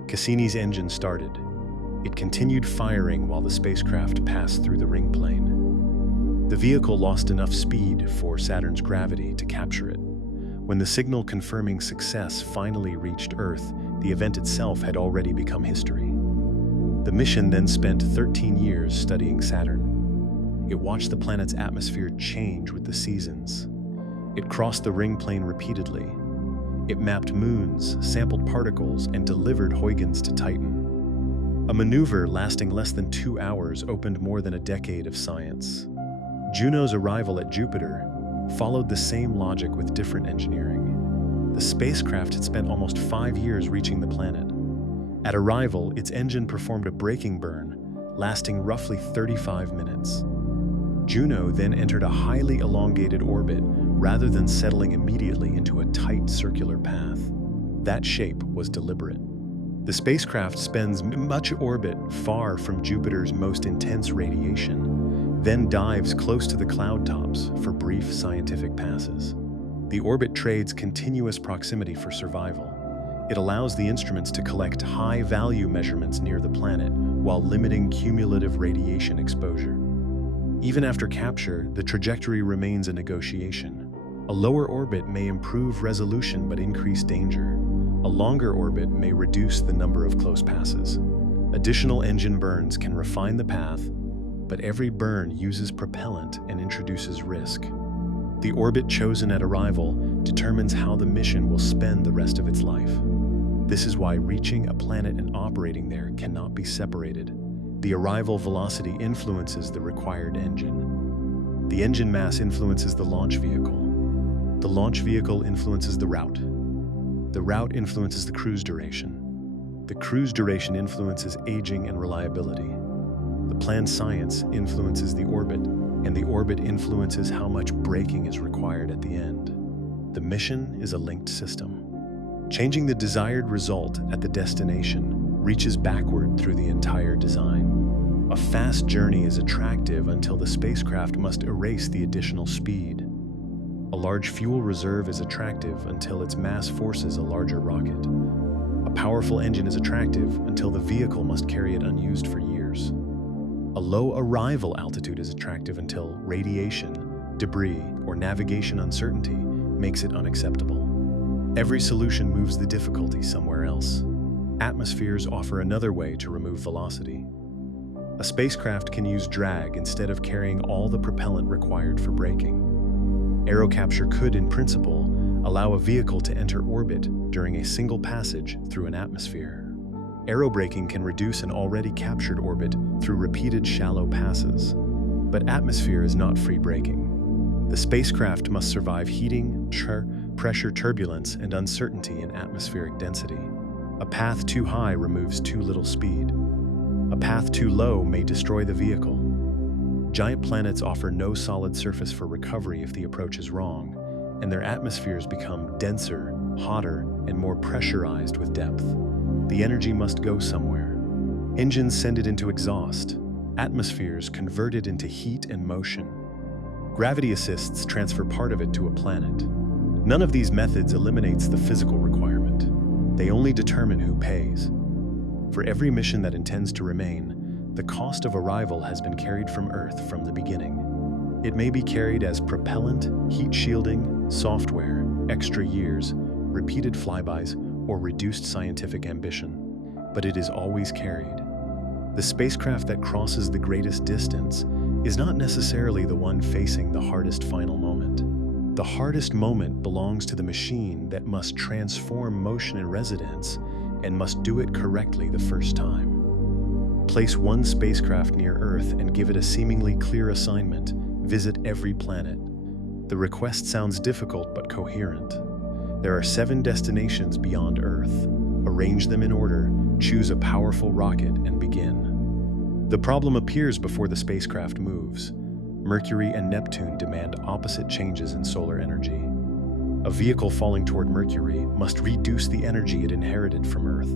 Cassini's engine started. It continued firing while the spacecraft passed through the ring plane. The vehicle lost enough speed for Saturn's gravity to capture it. When the signal confirming success finally reached Earth, the event itself had already become history. The mission then spent 13 years studying Saturn. It watched the planet's atmosphere change with the seasons. It crossed the ring plane repeatedly. It mapped moons, sampled particles, and delivered Huygens to Titan. A maneuver lasting less than 2 hours opened more than a decade of science. Juno's arrival at Jupiter followed the same logic with different engineering. The spacecraft had spent almost 5 years reaching the planet. At arrival, its engine performed a braking burn, lasting roughly 35 minutes. Juno then entered a highly elongated orbit rather than settling immediately into a tight circular path. That shape was deliberate. The spacecraft spends much orbit far from Jupiter's most intense radiation, then dives close to the cloud tops for brief scientific passes. The orbit trades continuous proximity for survival. It allows the instruments to collect high-value measurements near the planet while limiting cumulative radiation exposure. Even after capture, the trajectory remains a negotiation. A lower orbit may improve resolution but increase danger. A longer orbit may reduce the number of close passes. Additional engine burns can refine the path, but every burn uses propellant and introduces risk. The orbit chosen at arrival determines how the mission will spend the rest of its life. This is why reaching a planet and operating there cannot be separated. The arrival velocity influences the required engine. The engine mass influences the launch vehicle. The launch vehicle influences the route. The route influences the cruise duration. The cruise duration influences aging and reliability. The planned science influences the orbit, and the orbit influences how much braking is required at the end. The mission is a linked system. Changing the desired result at the destination reaches backward through the entire design. A fast journey is attractive until the spacecraft must erase the additional speed. A large fuel reserve is attractive until its mass forces a larger rocket. A powerful engine is attractive until the vehicle must carry it unused for years. A low arrival altitude is attractive until radiation, debris, or navigation uncertainty makes it unacceptable. Every solution moves the difficulty somewhere else. Atmospheres offer another way to remove velocity. A spacecraft can use drag instead of carrying all the propellant required for braking. Aerocapture could, in principle, allow a vehicle to enter orbit during a single passage through an atmosphere. Aerobraking can reduce an already captured orbit through repeated shallow passes. But atmosphere is not free braking. The spacecraft must survive heating, pressure turbulence, and uncertainty in atmospheric density. A path too high removes too little speed. A path too low may destroy the vehicle. Giant planets offer no solid surface for recovery if the approach is wrong, and their atmospheres become denser, hotter, and more pressurized with depth. The energy must go somewhere. Engines send it into exhaust. Atmospheres convert it into heat and motion. Gravity assists transfer part of it to a planet. None of these methods eliminates the physical requirement. They only determine who pays. For every mission that intends to remain, the cost of arrival has been carried from Earth from the beginning. It may be carried as propellant, heat shielding, software, extra years, repeated flybys, or reduced scientific ambition, but it is always carried. The spacecraft that crosses the greatest distance is not necessarily the one facing the hardest final moment. The hardest moment belongs to the machine that must transform motion and resonance and must do it correctly the first time. Place one spacecraft near Earth and give it a seemingly clear assignment: visit every planet. The request sounds difficult but coherent. There are 7 destinations beyond Earth. Arrange them in order, choose a powerful rocket, and begin. The problem appears before the spacecraft moves. Mercury and Neptune demand opposite changes in solar energy. A vehicle falling toward Mercury must reduce the energy it inherited from Earth.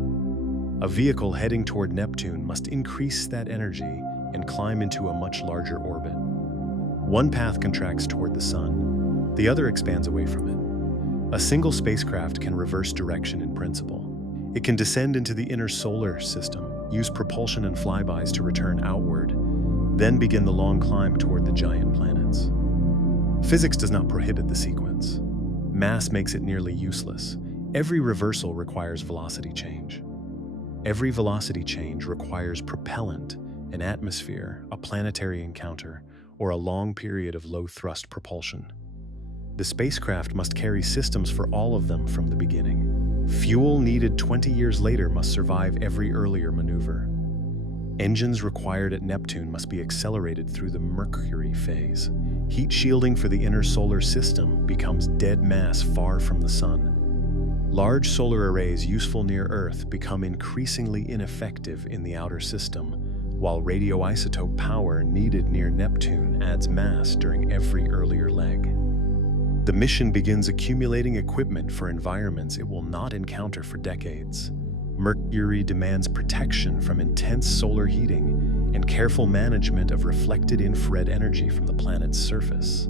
A vehicle heading toward Neptune must increase that energy and climb into a much larger orbit. One path contracts toward the Sun, the other expands away from it. A single spacecraft can reverse direction in principle. It can descend into the inner solar system, use propulsion and flybys to return outward, then begin the long climb toward the giant planets. Physics does not prohibit the sequence. Mass makes it nearly useless. Every reversal requires velocity change. Every velocity change requires propellant, an atmosphere, a planetary encounter, or a long period of low-thrust propulsion. The spacecraft must carry systems for all of them from the beginning. Fuel needed 20 years later must survive every earlier maneuver. Engines required at Neptune must be accelerated through the Mercury phase. Heat shielding for the inner solar system becomes dead mass far from the Sun. Large solar arrays useful near Earth become increasingly ineffective in the outer system, while radioisotope power needed near Neptune adds mass during every earlier leg. The mission begins accumulating equipment for environments it will not encounter for decades. Mercury demands protection from intense solar heating and careful management of reflected infrared energy from the planet's surface.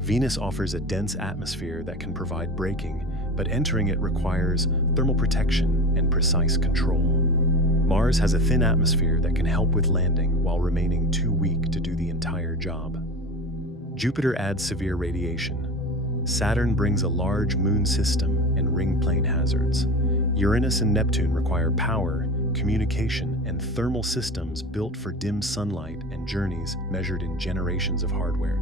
Venus offers a dense atmosphere that can provide braking, but entering it requires thermal protection and precise control. Mars has a thin atmosphere that can help with landing while remaining too weak to do the entire job. Jupiter adds severe radiation. Saturn brings a large moon system and ring plane hazards. Uranus and Neptune require power, communication, and thermal systems built for dim sunlight and journeys measured in generations of hardware.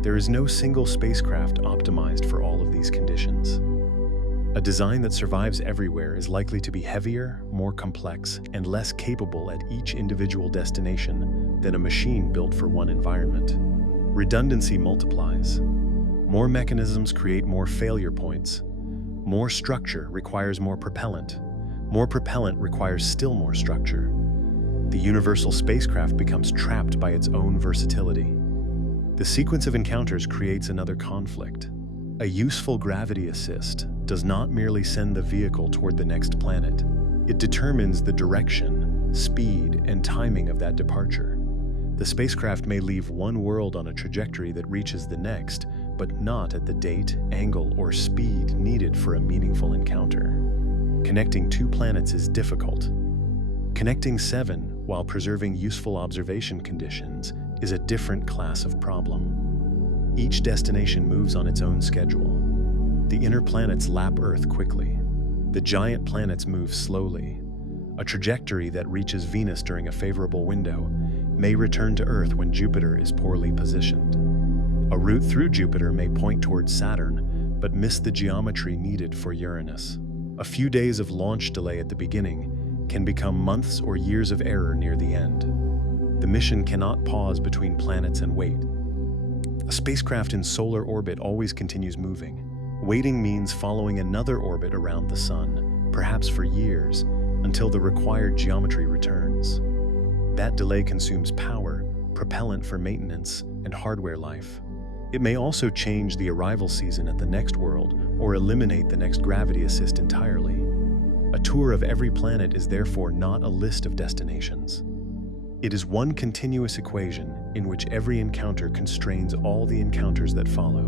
There is no single spacecraft optimized for all of these conditions. A design that survives everywhere is likely to be heavier, more complex, and less capable at each individual destination than a machine built for one environment. Redundancy multiplies. More mechanisms create more failure points. More structure requires more propellant. More propellant requires still more structure. The universal spacecraft becomes trapped by its own versatility. The sequence of encounters creates another conflict. A useful gravity assist does not merely send the vehicle toward the next planet. It determines the direction, speed, and timing of that departure. The spacecraft may leave one world on a trajectory that reaches the next, but not at the date, angle, or speed needed for a meaningful encounter. Connecting two planets is difficult. Connecting 7 while preserving useful observation conditions is a different class of problem. Each destination moves on its own schedule. The inner planets lap Earth quickly. The giant planets move slowly. A trajectory that reaches Venus during a favorable window may return to Earth when Jupiter is poorly positioned. A route through Jupiter may point towards Saturn, but miss the geometry needed for Uranus. A few days of launch delay at the beginning can become months or years of error near the end. The mission cannot pause between planets and wait. A spacecraft in solar orbit always continues moving. Waiting means following another orbit around the Sun, perhaps for years, until the required geometry returns. That delay consumes power, propellant for maintenance, and hardware life. It may also change the arrival season at the next world or eliminate the next gravity assist entirely. A tour of every planet is therefore not a list of destinations. It is one continuous equation in which every encounter constrains all the encounters that follow.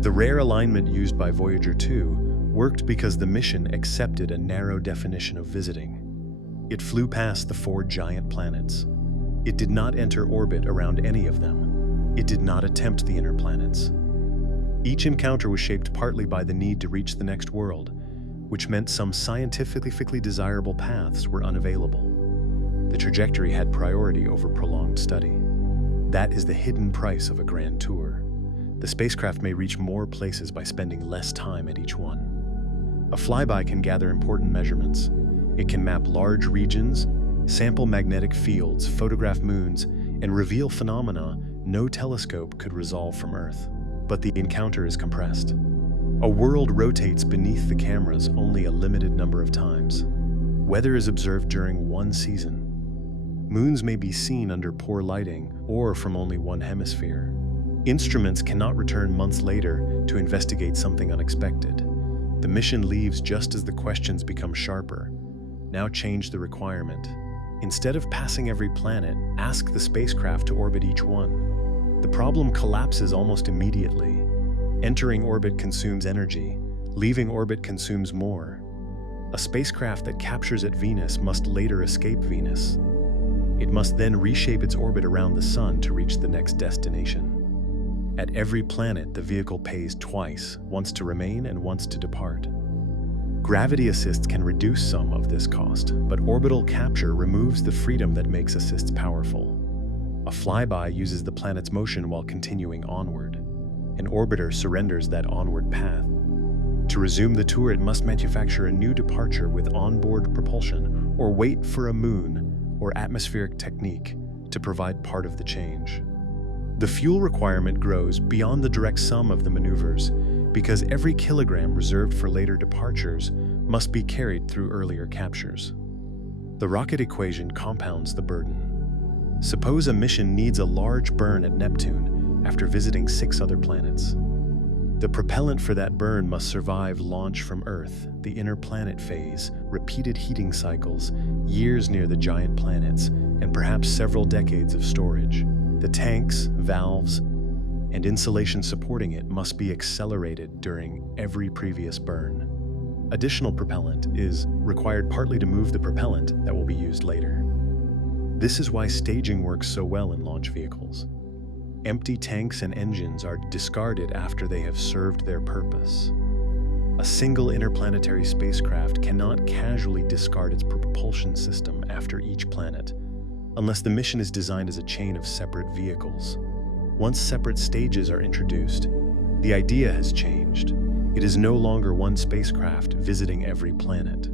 The rare alignment used by Voyager 2 worked because the mission accepted a narrow definition of visiting. It flew past the 4 giant planets. It did not enter orbit around any of them. It did not attempt the inner planets. Each encounter was shaped partly by the need to reach the next world, which meant some scientifically desirable paths were unavailable. The trajectory had priority over prolonged study. That is the hidden price of a grand tour. The spacecraft may reach more places by spending less time at each one. A flyby can gather important measurements. It can map large regions, sample magnetic fields, photograph moons, and reveal phenomena no telescope could resolve from Earth. But the encounter is compressed. A world rotates beneath the cameras only a limited number of times. Weather is observed during one season. Moons may be seen under poor lighting or from only one hemisphere. Instruments cannot return months later to investigate something unexpected. The mission leaves just as the questions become sharper. Now change the requirement. Instead of passing every planet, ask the spacecraft to orbit each one. The problem collapses almost immediately. Entering orbit consumes energy. Leaving orbit consumes more. A spacecraft that captures at Venus must later escape Venus. It must then reshape its orbit around the Sun to reach the next destination. At every planet, the vehicle pays twice, once to remain and once to depart. Gravity assists can reduce some of this cost, but orbital capture removes the freedom that makes assists powerful. A flyby uses the planet's motion while continuing onward. An orbiter surrenders that onward path. To resume the tour, it must manufacture a new departure with onboard propulsion or wait for a moon or atmospheric technique to provide part of the change. The fuel requirement grows beyond the direct sum of the maneuvers because every kilogram reserved for later departures must be carried through earlier captures. The rocket equation compounds the burden. Suppose a mission needs a large burn at Neptune after visiting 6 other planets. The propellant for that burn must survive launch from Earth, the inner planet phase, repeated heating cycles, years near the giant planets, and perhaps several decades of storage. The tanks, valves, and insulation supporting it must be accelerated during every previous burn. Additional propellant is required partly to move the propellant that will be used later. This is why staging works so well in launch vehicles. Empty tanks and engines are discarded after they have served their purpose. A single interplanetary spacecraft cannot casually discard its propulsion system after each planet, unless the mission is designed as a chain of separate vehicles. Once separate stages are introduced, the idea has changed. It is no longer one spacecraft visiting every planet.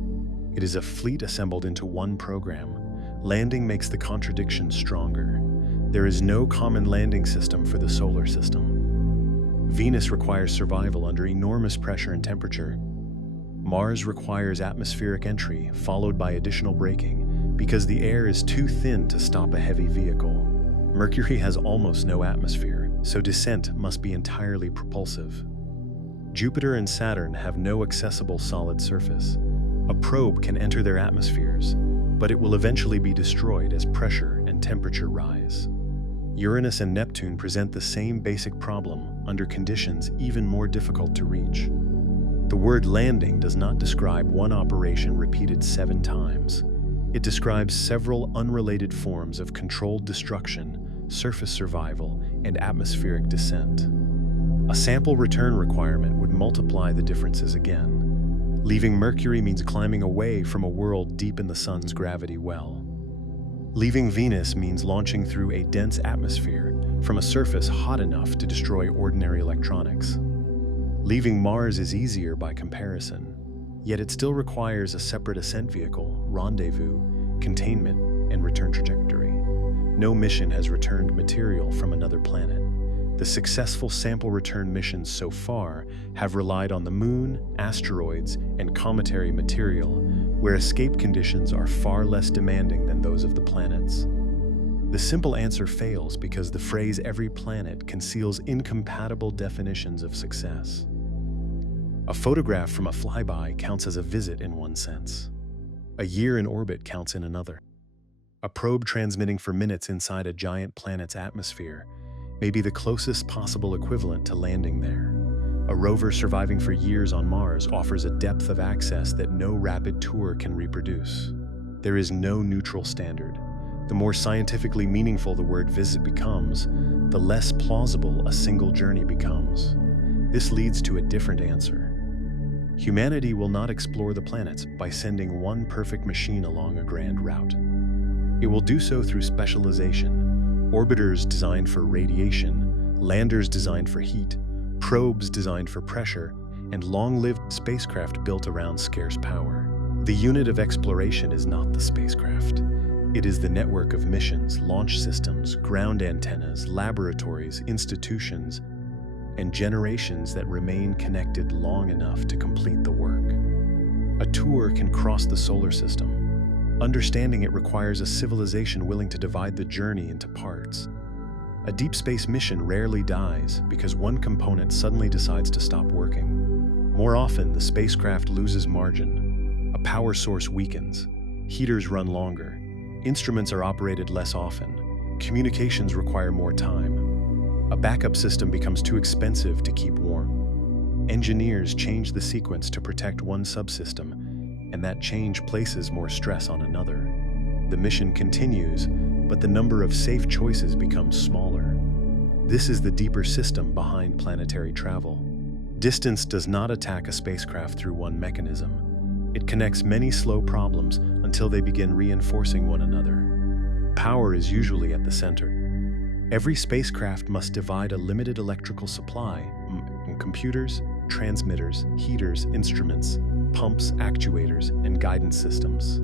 It is a fleet assembled into one program. Landing makes the contradiction stronger. There is no common landing system for the solar system. Venus requires survival under enormous pressure and temperature. Mars requires atmospheric entry, followed by additional braking, because the air is too thin to stop a heavy vehicle. Mercury has almost no atmosphere. so descent must be entirely propulsive. Jupiter and Saturn have no accessible solid surface. A probe can enter their atmospheres, but it will eventually be destroyed as pressure and temperature rise. Uranus and Neptune present the same basic problem under conditions even more difficult to reach. The word landing does not describe one operation repeated 7 times. It describes several unrelated forms of controlled destruction, surface survival, and atmospheric descent. A sample return requirement would multiply the differences again. Leaving Mercury means climbing away from a world deep in the sun's gravity well. Leaving Venus means launching through a dense atmosphere from a surface hot enough to destroy ordinary electronics. Leaving Mars is easier by comparison, yet it still requires a separate ascent vehicle, rendezvous, containment, and return trajectory. No mission has returned material from another planet. The successful sample return missions so far have relied on the Moon, asteroids, and cometary material, where escape conditions are far less demanding than those of the planets. The simple answer fails because the phrase "every planet" conceals incompatible definitions of success. A photograph from a flyby counts as a visit in one sense. A year in orbit counts in another. A probe transmitting for minutes inside a giant planet's atmosphere may be the closest possible equivalent to landing there. A rover surviving for years on Mars offers a depth of access that no rapid tour can reproduce. There is no neutral standard. The more scientifically meaningful the word visit becomes, the less plausible a single journey becomes. This leads to a different answer. Humanity will not explore the planets by sending one perfect machine along a grand route. It will do so through specialization: orbiters designed for radiation, landers designed for heat, probes designed for pressure, and long-lived spacecraft built around scarce power. The unit of exploration is not the spacecraft. It is the network of missions, launch systems, ground antennas, laboratories, institutions, and generations that remain connected long enough to complete the work. A tour can cross the solar system. Understanding it requires a civilization willing to divide the journey into parts. A deep space mission rarely dies because one component suddenly decides to stop working. More often, the spacecraft loses margin. A power source weakens. Heaters run longer. Instruments are operated less often. Communications require more time. A backup system becomes too expensive to keep warm. Engineers change the sequence to protect one subsystem, and that change places more stress on another. The mission continues, but the number of safe choices becomes smaller. This is the deeper system behind planetary travel. Distance does not attack a spacecraft through one mechanism. It connects many slow problems until they begin reinforcing one another. Power is usually at the center. Every spacecraft must divide a limited electrical supply in computers, transmitters, heaters, instruments, pumps, actuators, and guidance systems.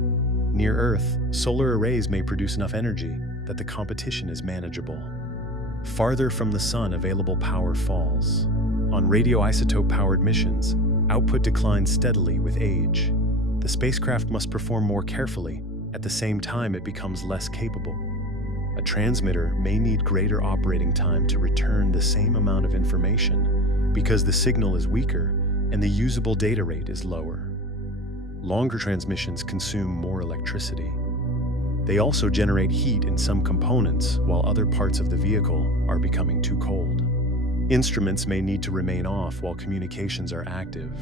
Near Earth, solar arrays may produce enough energy that the competition is manageable. Farther from the sun, available power falls. On radioisotope-powered missions, output declines steadily with age. The spacecraft must perform more carefully. At the same time, it becomes less capable. A transmitter may need greater operating time to return the same amount of information because the signal is weaker and the usable data rate is lower. Longer transmissions consume more electricity. They also generate heat in some components while other parts of the vehicle are becoming too cold. Instruments may need to remain off while communications are active.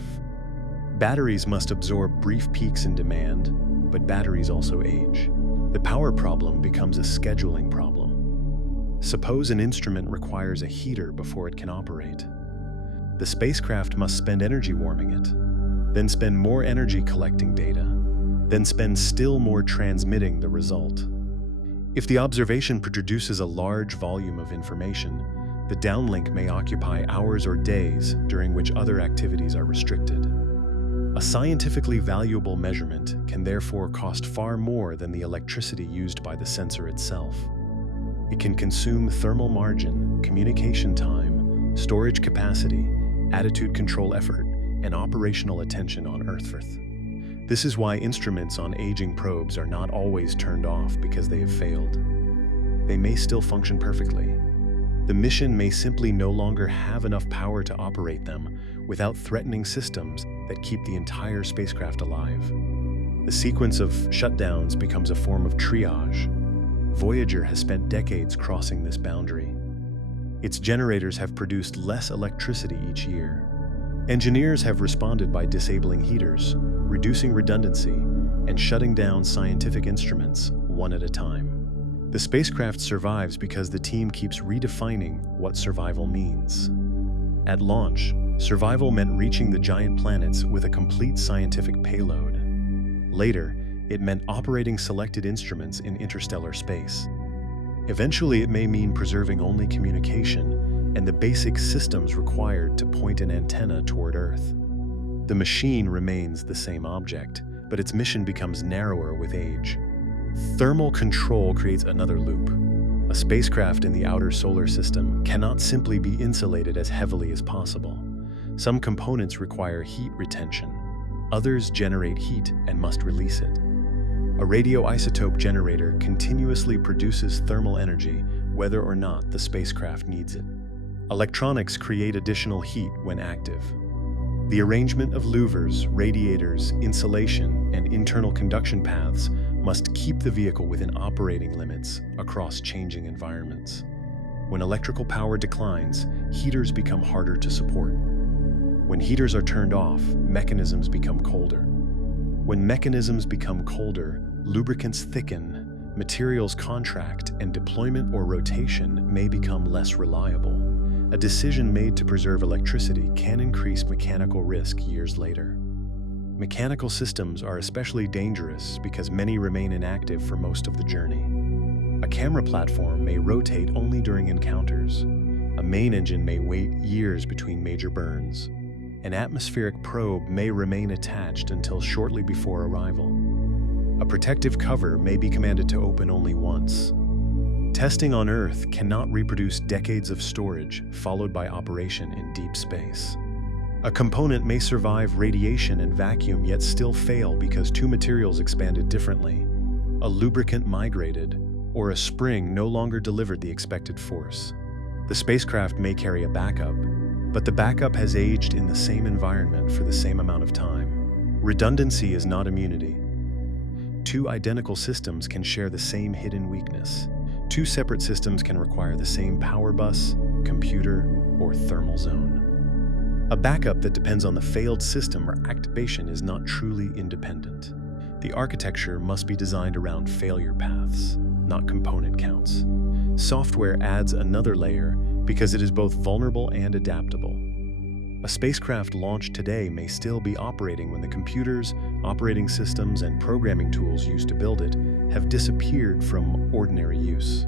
Batteries must absorb brief peaks in demand, but batteries also age. The power problem becomes a scheduling problem. Suppose an instrument requires a heater before it can operate. The spacecraft must spend energy warming it, then spend more energy collecting data, then spend still more transmitting the result. If the observation produces a large volume of information, the downlink may occupy hours or days during which other activities are restricted. A scientifically valuable measurement can therefore cost far more than the electricity used by the sensor itself. It can consume thermal margin, communication time, storage capacity, attitude control effort, and operational attention on Earth. This is why instruments on aging probes are not always turned off because they have failed. They may still function perfectly. The mission may simply no longer have enough power to operate them without threatening systems that keep the entire spacecraft alive. The sequence of shutdowns becomes a form of triage. Voyager has spent decades crossing this boundary. Its generators have produced less electricity each year. Engineers have responded by disabling heaters, reducing redundancy, and shutting down scientific instruments one at a time. The spacecraft survives because the team keeps redefining what survival means. At launch, survival meant reaching the giant planets with a complete scientific payload. Later, it meant operating selected instruments in interstellar space. Eventually, it may mean preserving only communication and the basic systems required to point an antenna toward Earth. The machine remains the same object, but its mission becomes narrower with age. Thermal control creates another loop. A spacecraft in the outer solar system cannot simply be insulated as heavily as possible. Some components require heat retention. Others generate heat and must release it. A radioisotope generator continuously produces thermal energy whether or not the spacecraft needs it. Electronics create additional heat when active. The arrangement of louvers, radiators, insulation, and internal conduction paths must keep the vehicle within operating limits across changing environments. When electrical power declines, heaters become harder to support. When heaters are turned off, mechanisms become colder. When mechanisms become colder, lubricants thicken, materials contract, and deployment or rotation may become less reliable. A decision made to preserve electricity can increase mechanical risk years later. Mechanical systems are especially dangerous because many remain inactive for most of the journey. A camera platform may rotate only during encounters. A main engine may wait years between major burns. An atmospheric probe may remain attached until shortly before arrival. A protective cover may be commanded to open only once. Testing on Earth cannot reproduce decades of storage followed by operation in deep space. A component may survive radiation and vacuum yet still fail because two materials expanded differently. A lubricant migrated, or a spring no longer delivered the expected force. The spacecraft may carry a backup, but the backup has aged in the same environment for the same amount of time. Redundancy is not immunity. Two identical systems can share the same hidden weakness. Two separate systems can require the same power bus, computer, or thermal zone. A backup that depends on the failed system or activation is not truly independent. The architecture must be designed around failure paths, not component counts. Software adds another layer because it is both vulnerable and adaptable. A spacecraft launched today may still be operating when the computers, operating systems, and programming tools used to build it have disappeared from ordinary use.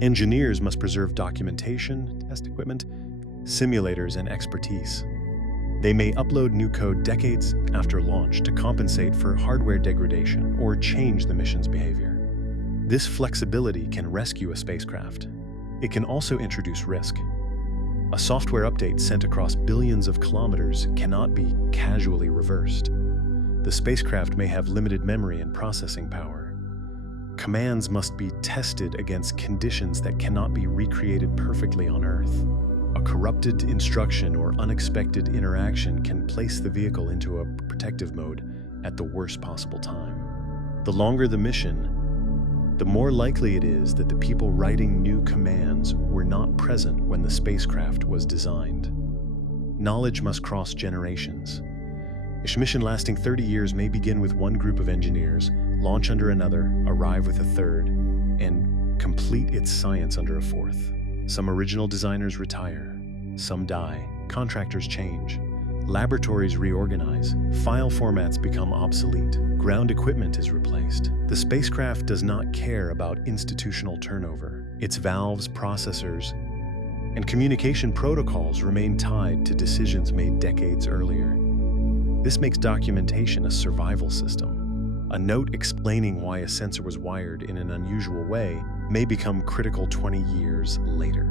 Engineers must preserve documentation, test equipment, simulators, and expertise. They may upload new code decades after launch to compensate for hardware degradation or change the mission's behavior. This flexibility can rescue a spacecraft. It can also introduce risk. A software update sent across billions of kilometers cannot be casually reversed. The spacecraft may have limited memory and processing power. Commands must be tested against conditions that cannot be recreated perfectly on Earth. A corrupted instruction or unexpected interaction can place the vehicle into a protective mode at the worst possible time. The longer the mission, the more likely it is that the people writing new commands were not present when the spacecraft was designed. Knowledge must cross generations. A mission lasting 30 years may begin with one group of engineers, launch under another, arrive with a third, and complete its science under a fourth. Some original designers retire, some die, contractors change, laboratories reorganize, file formats become obsolete, ground equipment is replaced. The spacecraft does not care about institutional turnover. Its valves, processors, and communication protocols remain tied to decisions made decades earlier. This makes documentation a survival system. A note explaining why a sensor was wired in an unusual way may become critical 20 years later.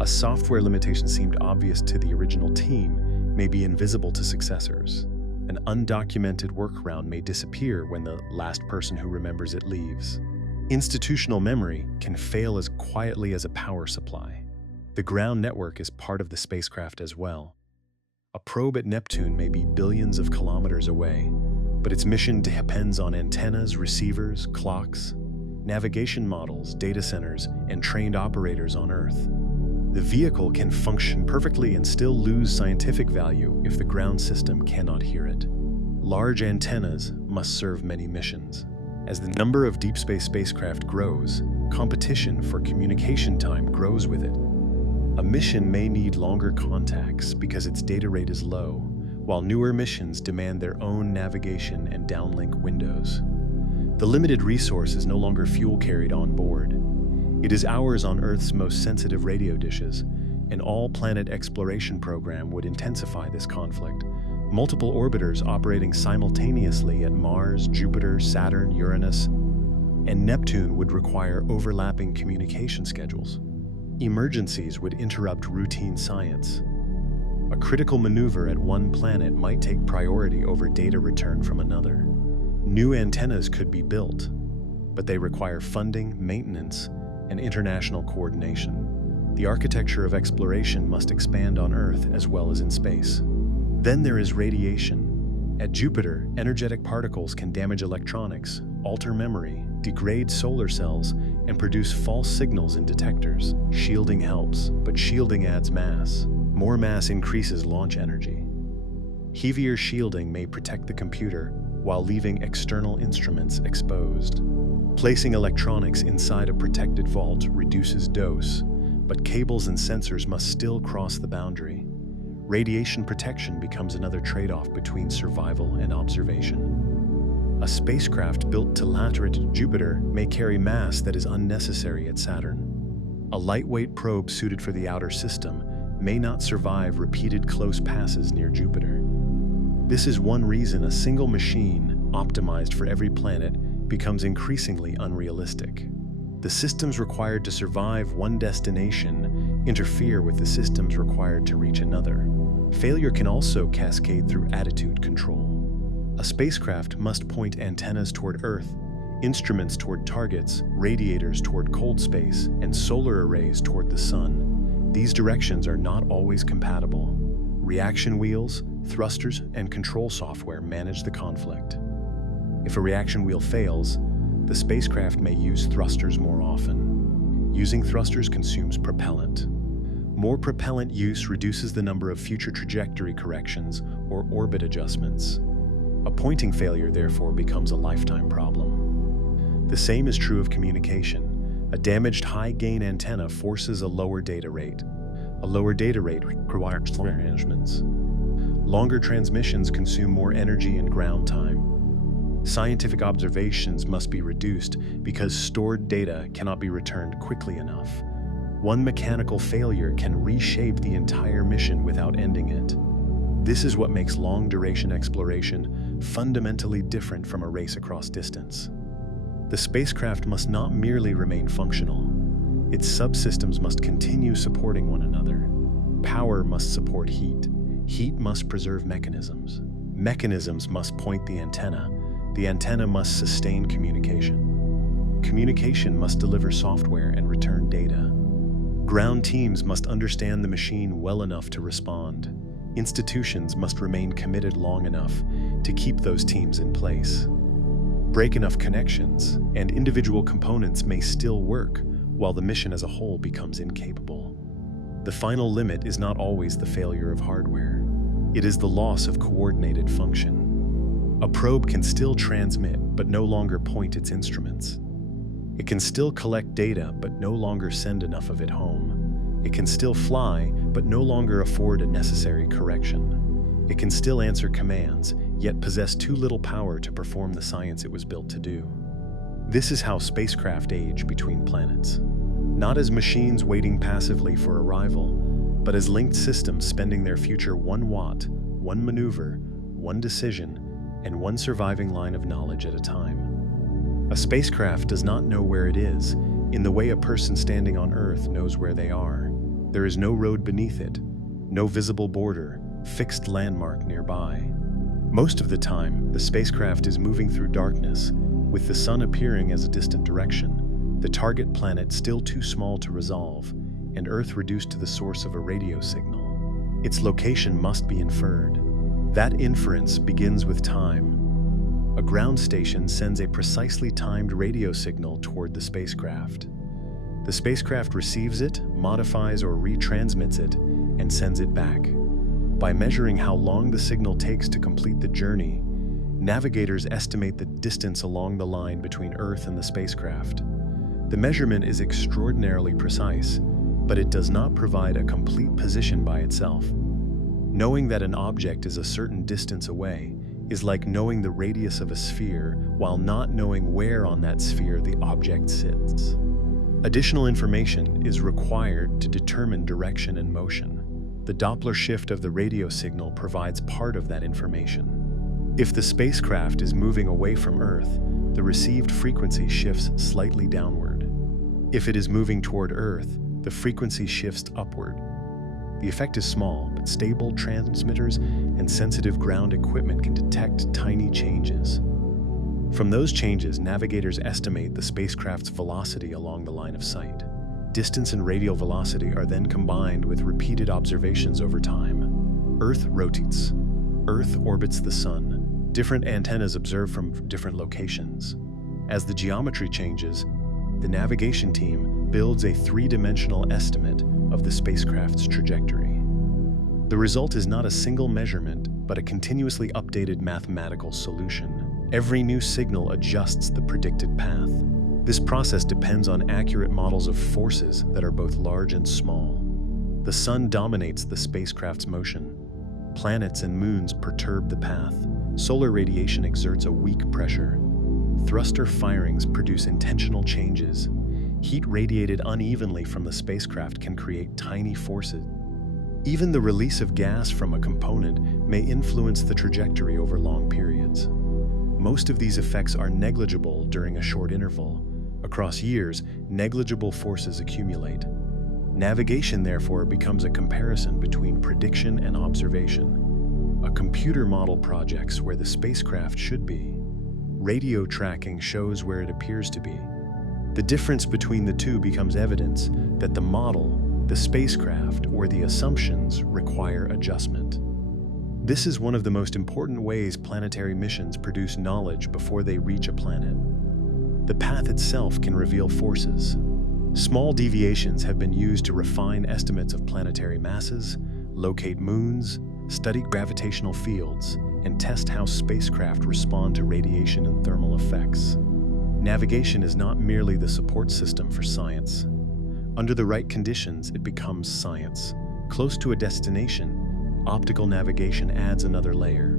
A software limitation seemed obvious to the original team may be invisible to successors. An undocumented workaround may disappear when the last person who remembers it leaves. Institutional memory can fail as quietly as a power supply. The ground network is part of the spacecraft as well. A probe at Neptune may be billions of kilometers away, but its mission depends on antennas, receivers, clocks, navigation models, data centers, and trained operators on Earth. The vehicle can function perfectly and still lose scientific value if the ground system cannot hear it. Large antennas must serve many missions. As the number of deep space spacecraft grows, competition for communication time grows with it. A mission may need longer contacts because its data rate is low, while newer missions demand their own navigation and downlink windows. The limited resource is no longer fuel carried on board. It is hours on Earth's most sensitive radio dishes. An all-planet exploration program would intensify this conflict. Multiple orbiters operating simultaneously at Mars, Jupiter, Saturn, Uranus, and Neptune would require overlapping communication schedules. Emergencies would interrupt routine science. A critical maneuver at one planet might take priority over data return from another. New antennas could be built, but they require funding, maintenance, and international coordination. The architecture of exploration must expand on Earth as well as in space. Then there is radiation. At Jupiter, energetic particles can damage electronics, alter memory, degrade solar cells, and produce false signals in detectors. Shielding helps, but shielding adds mass. More mass increases launch energy. Heavier shielding may protect the computer while leaving external instruments exposed. Placing electronics inside a protected vault reduces dose, but cables and sensors must still cross the boundary. Radiation protection becomes another trade-off between survival and observation. A spacecraft built to latch at Jupiter may carry mass that is unnecessary at Saturn. A lightweight probe suited for the outer system may not survive repeated close passes near Jupiter. This is one reason a single machine, optimized for every planet, becomes increasingly unrealistic. The systems required to survive one destination interfere with the systems required to reach another. Failure can also cascade through attitude control. A spacecraft must point antennas toward Earth, instruments toward targets, radiators toward cold space, and solar arrays toward the sun. These directions are not always compatible. Reaction wheels, thrusters, and control software manage the conflict. If a reaction wheel fails, the spacecraft may use thrusters more often. Using thrusters consumes propellant. More propellant use reduces the number of future trajectory corrections or orbit adjustments. A pointing failure, therefore, becomes a lifetime problem. The same is true of communication. A damaged high-gain antenna forces a lower data rate. A lower data rate requires arrangements. Longer transmissions consume more energy and ground time. Scientific observations must be reduced because stored data cannot be returned quickly enough. One mechanical failure can reshape the entire mission without ending it. This is what makes long-duration exploration fundamentally different from a race across distance. The spacecraft must not merely remain functional. Its subsystems must continue supporting one another. Power must support heat. Heat must preserve mechanisms. Mechanisms must point the antenna. The antenna must sustain communication. Communication must deliver software and return data. Ground teams must understand the machine well enough to respond. Institutions must remain committed long enough to keep those teams in place. Break enough connections, and individual components may still work while the mission as a whole becomes incapable. The final limit is not always the failure of hardware. It is the loss of coordinated function. A probe can still transmit, but no longer point its instruments. It can still collect data, but no longer send enough of it home. It can still fly, but no longer afford a necessary correction. It can still answer commands, yet possess too little power to perform the science it was built to do. This is how spacecraft age between planets. Not as machines waiting passively for arrival, but as linked systems spending their future 1 watt, 1 maneuver, 1 decision, and 1 surviving line of knowledge at a time. A spacecraft does not know where it is, in the way a person standing on Earth knows where they are. There is no road beneath it, no visible border, fixed landmark nearby. Most of the time, the spacecraft is moving through darkness, with the sun appearing as a distant direction, the target planet still too small to resolve, and Earth reduced to the source of a radio signal. Its location must be inferred. That inference begins with time. A ground station sends a precisely timed radio signal toward the spacecraft. The spacecraft receives it, modifies or retransmits it, and sends it back. By measuring how long the signal takes to complete the journey, navigators estimate the distance along the line between Earth and the spacecraft. The measurement is extraordinarily precise, but it does not provide a complete position by itself. Knowing that an object is a certain distance away is like knowing the radius of a sphere while not knowing where on that sphere the object sits. Additional information is required to determine direction and motion. The Doppler shift of the radio signal provides part of that information. If the spacecraft is moving away from Earth, the received frequency shifts slightly downward. If it is moving toward Earth, the frequency shifts upward. The effect is small, but stable transmitters and sensitive ground equipment can detect tiny changes. From those changes, navigators estimate the spacecraft's velocity along the line of sight. Distance and radial velocity are then combined with repeated observations over time. Earth rotates. Earth orbits the Sun. Different antennas observed from different locations. As the geometry changes, the navigation team builds a three-dimensional estimate of the spacecraft's trajectory. The result is not a single measurement, but a continuously updated mathematical solution. Every new signal adjusts the predicted path. This process depends on accurate models of forces that are both large and small. The Sun dominates the spacecraft's motion. Planets and moons perturb the path. Solar radiation exerts a weak pressure. Thruster firings produce intentional changes. Heat radiated unevenly from the spacecraft can create tiny forces. Even the release of gas from a component may influence the trajectory over long periods. Most of these effects are negligible during a short interval. Across years, negligible forces accumulate. Navigation, therefore, becomes a comparison between prediction and observation. A computer model projects where the spacecraft should be. Radio tracking shows where it appears to be. The difference between the two becomes evidence that the model, the spacecraft, or the assumptions require adjustment. This is one of the most important ways planetary missions produce knowledge before they reach a planet. The path itself can reveal forces. Small deviations have been used to refine estimates of planetary masses, locate moons, study gravitational fields, and test how spacecraft respond to radiation and thermal effects. Navigation is not merely the support system for science. Under the right conditions, it becomes science. Close to a destination, optical navigation adds another layer.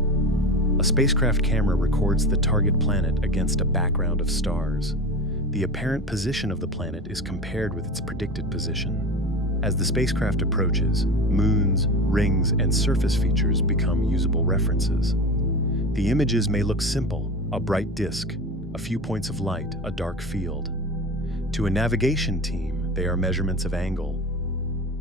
A spacecraft camera records the target planet against a background of stars. The apparent position of the planet is compared with its predicted position. As the spacecraft approaches, moons, rings, and surface features become usable references. The images may look simple, a bright disk, a few points of light, a dark field. To a navigation team, they are measurements of angle.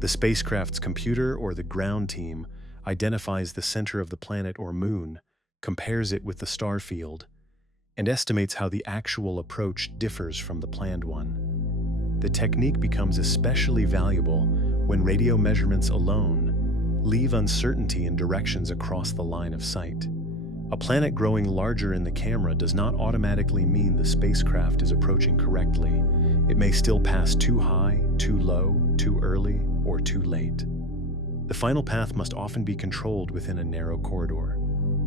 The spacecraft's computer or the ground team identifies the center of the planet or moon, compares it with the star field, and estimates how the actual approach differs from the planned one. The technique becomes especially valuable when radio measurements alone leave uncertainty in directions across the line of sight. A planet growing larger in the camera does not automatically mean the spacecraft is approaching correctly. It may still pass too high, too low, too early, or too late. The final path must often be controlled within a narrow corridor.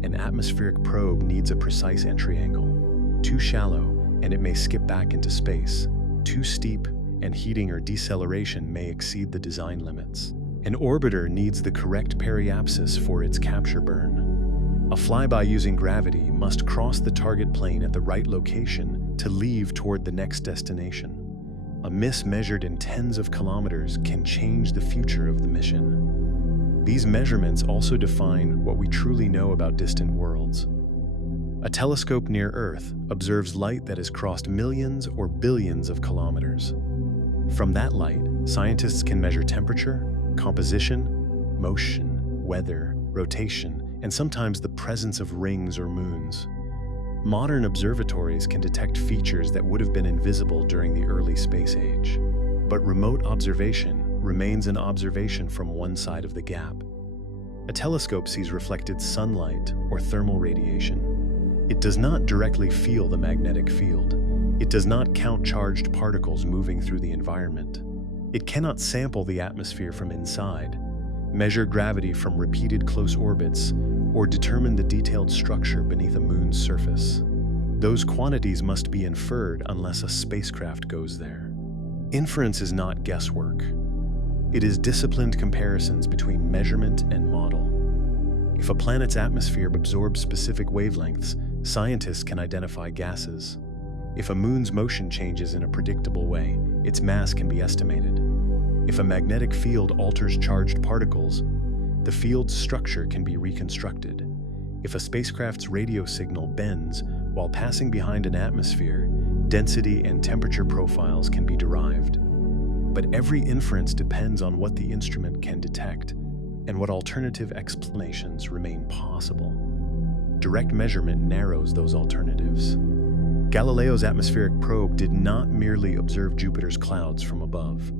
An atmospheric probe needs a precise entry angle. Too shallow, and it may skip back into space. Too steep, and heating or deceleration may exceed the design limits. An orbiter needs the correct periapsis for its capture burn. A flyby using gravity must cross the target plane at the right location to leave toward the next destination. A miss measured in tens of kilometers can change the future of the mission. These measurements also define what we truly know about distant worlds. A telescope near Earth observes light that has crossed millions or billions of kilometers. From that light, scientists can measure temperature, composition, motion, weather, rotation, and sometimes the presence of rings or moons. Modern observatories can detect features that would have been invisible during the early space age. But remote observation, remains an observation from one side of the gap. A telescope sees reflected sunlight or thermal radiation. It does not directly feel the magnetic field. It does not count charged particles moving through the environment. It cannot sample the atmosphere from inside, measure gravity from repeated close orbits, or determine the detailed structure beneath a moon's surface. Those quantities must be inferred unless a spacecraft goes there. Inference is not guesswork. It is disciplined comparisons between measurement and model. If a planet's atmosphere absorbs specific wavelengths, scientists can identify gases. If a moon's motion changes in a predictable way, its mass can be estimated. If a magnetic field alters charged particles, the field's structure can be reconstructed. If a spacecraft's radio signal bends while passing behind an atmosphere, density and temperature profiles can be derived. But every inference depends on what the instrument can detect and what alternative explanations remain possible. Direct measurement narrows those alternatives. Galileo's atmospheric probe did not merely observe Jupiter's clouds from above.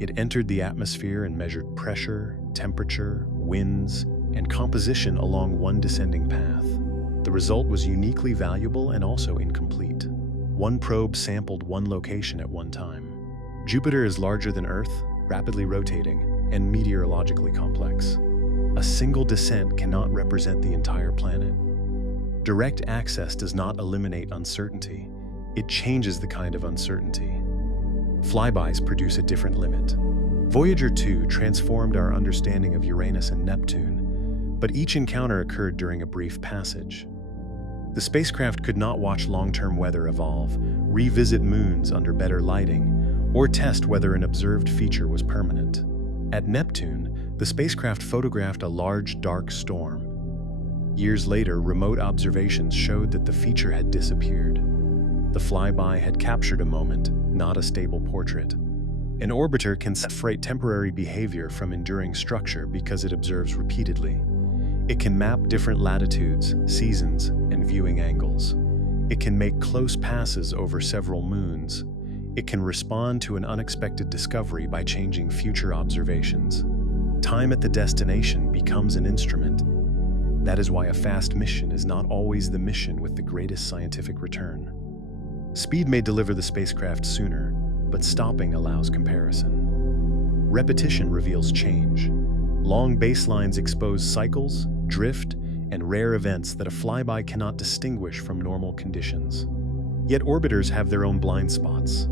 It entered the atmosphere and measured pressure, temperature, winds, and composition along one descending path. The result was uniquely valuable and also incomplete. One probe sampled one location at one time. Jupiter is larger than Earth, rapidly rotating, and meteorologically complex. A single descent cannot represent the entire planet. Direct access does not eliminate uncertainty. It changes the kind of uncertainty. Flybys produce a different limit. Voyager 2 transformed our understanding of Uranus and Neptune, but each encounter occurred during a brief passage. The spacecraft could not watch long-term weather evolve, revisit moons under better lighting, or test whether an observed feature was permanent. At Neptune, the spacecraft photographed a large, dark storm. Years later, remote observations showed that the feature had disappeared. The flyby had captured a moment, not a stable portrait. An orbiter can separate temporary behavior from enduring structure because it observes repeatedly. It can map different latitudes, seasons, and viewing angles. It can make close passes over several moons. It can respond to an unexpected discovery by changing future observations. Time at the destination becomes an instrument. That is why a fast mission is not always the mission with the greatest scientific return. Speed may deliver the spacecraft sooner, but stopping allows comparison. Repetition reveals change. Long baselines expose cycles, drift, and rare events that a flyby cannot distinguish from normal conditions. Yet orbiters have their own blind spots.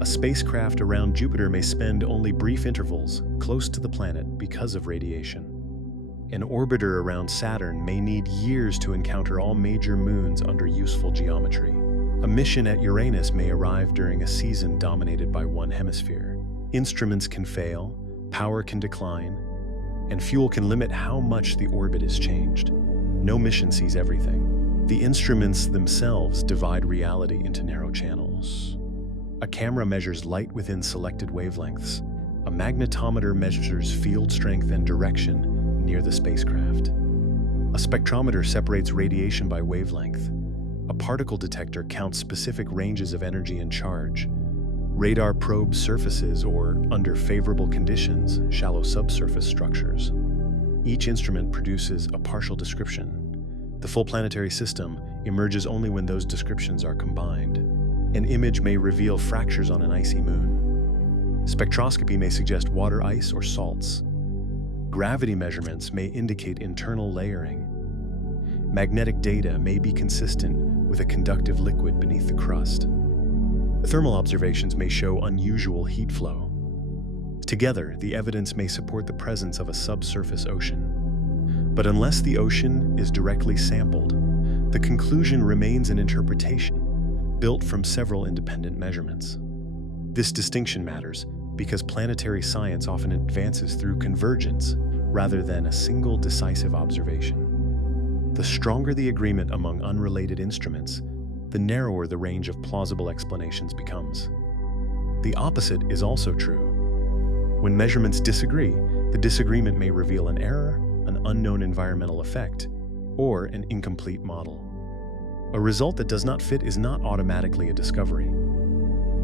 A spacecraft around Jupiter may spend only brief intervals close to the planet because of radiation. An orbiter around Saturn may need years to encounter all major moons under useful geometry. A mission at Uranus may arrive during a season dominated by one hemisphere. Instruments can fail, power can decline, and fuel can limit how much the orbit is changed. No mission sees everything. The instruments themselves divide reality into narrow channels. A camera measures light within selected wavelengths. A magnetometer measures field strength and direction near the spacecraft. A spectrometer separates radiation by wavelength. A particle detector counts specific ranges of energy and charge. Radar probes surfaces or, under favorable conditions, shallow subsurface structures. Each instrument produces a partial description. The full planetary system emerges only when those descriptions are combined. An image may reveal fractures on an icy moon. Spectroscopy may suggest water ice or salts. Gravity measurements may indicate internal layering. Magnetic data may be consistent with a conductive liquid beneath the crust. Thermal observations may show unusual heat flow. Together, the evidence may support the presence of a subsurface ocean. But unless the ocean is directly sampled, the conclusion remains an interpretation, built from several independent measurements. This distinction matters because planetary science often advances through convergence rather than a single decisive observation. The stronger the agreement among unrelated instruments, the narrower the range of plausible explanations becomes. The opposite is also true. When measurements disagree, the disagreement may reveal an error, an unknown environmental effect, or an incomplete model. A result that does not fit is not automatically a discovery.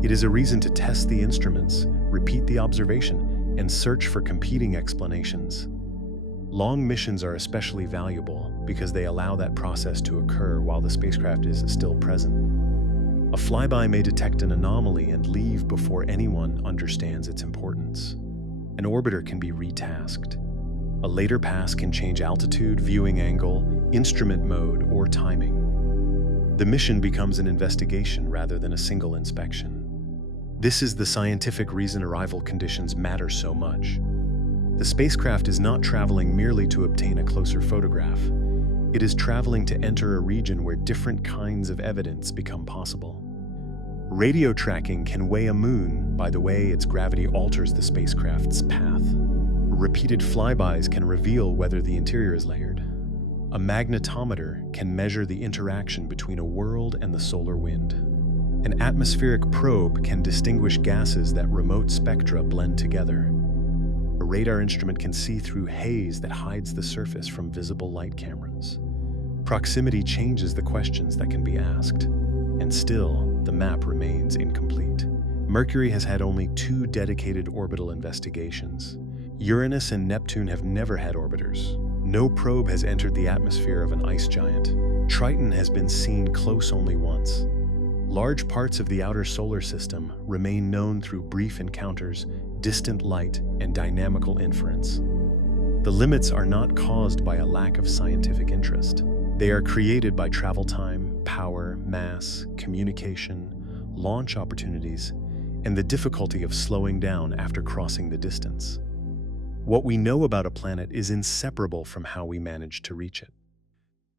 It is a reason to test the instruments, repeat the observation, and search for competing explanations. Long missions are especially valuable because they allow that process to occur while the spacecraft is still present. A flyby may detect an anomaly and leave before anyone understands its importance. An orbiter can be retasked. A later pass can change altitude, viewing angle, instrument mode, or timing. The mission becomes an investigation rather than a single inspection. This is the scientific reason arrival conditions matter so much. The spacecraft is not traveling merely to obtain a closer photograph. It is traveling to enter a region where different kinds of evidence become possible. Radio tracking can weigh a moon by the way its gravity alters the spacecraft's path. Repeated flybys can reveal whether the interior is layered. A magnetometer can measure the interaction between a world and the solar wind. An atmospheric probe can distinguish gases that remote spectra blend together. A radar instrument can see through haze that hides the surface from visible light cameras. Proximity changes the questions that can be asked, and still, the map remains incomplete. Mercury has had only 2 dedicated orbital investigations. Uranus and Neptune have never had orbiters. No probe has entered the atmosphere of an ice giant. Triton has been seen close only once. Large parts of the outer solar system remain known through brief encounters, distant light, and dynamical inference. The limits are not caused by a lack of scientific interest. They are created by travel time, power, mass, communication, launch opportunities, and the difficulty of slowing down after crossing the distance. What we know about a planet is inseparable from how we manage to reach it.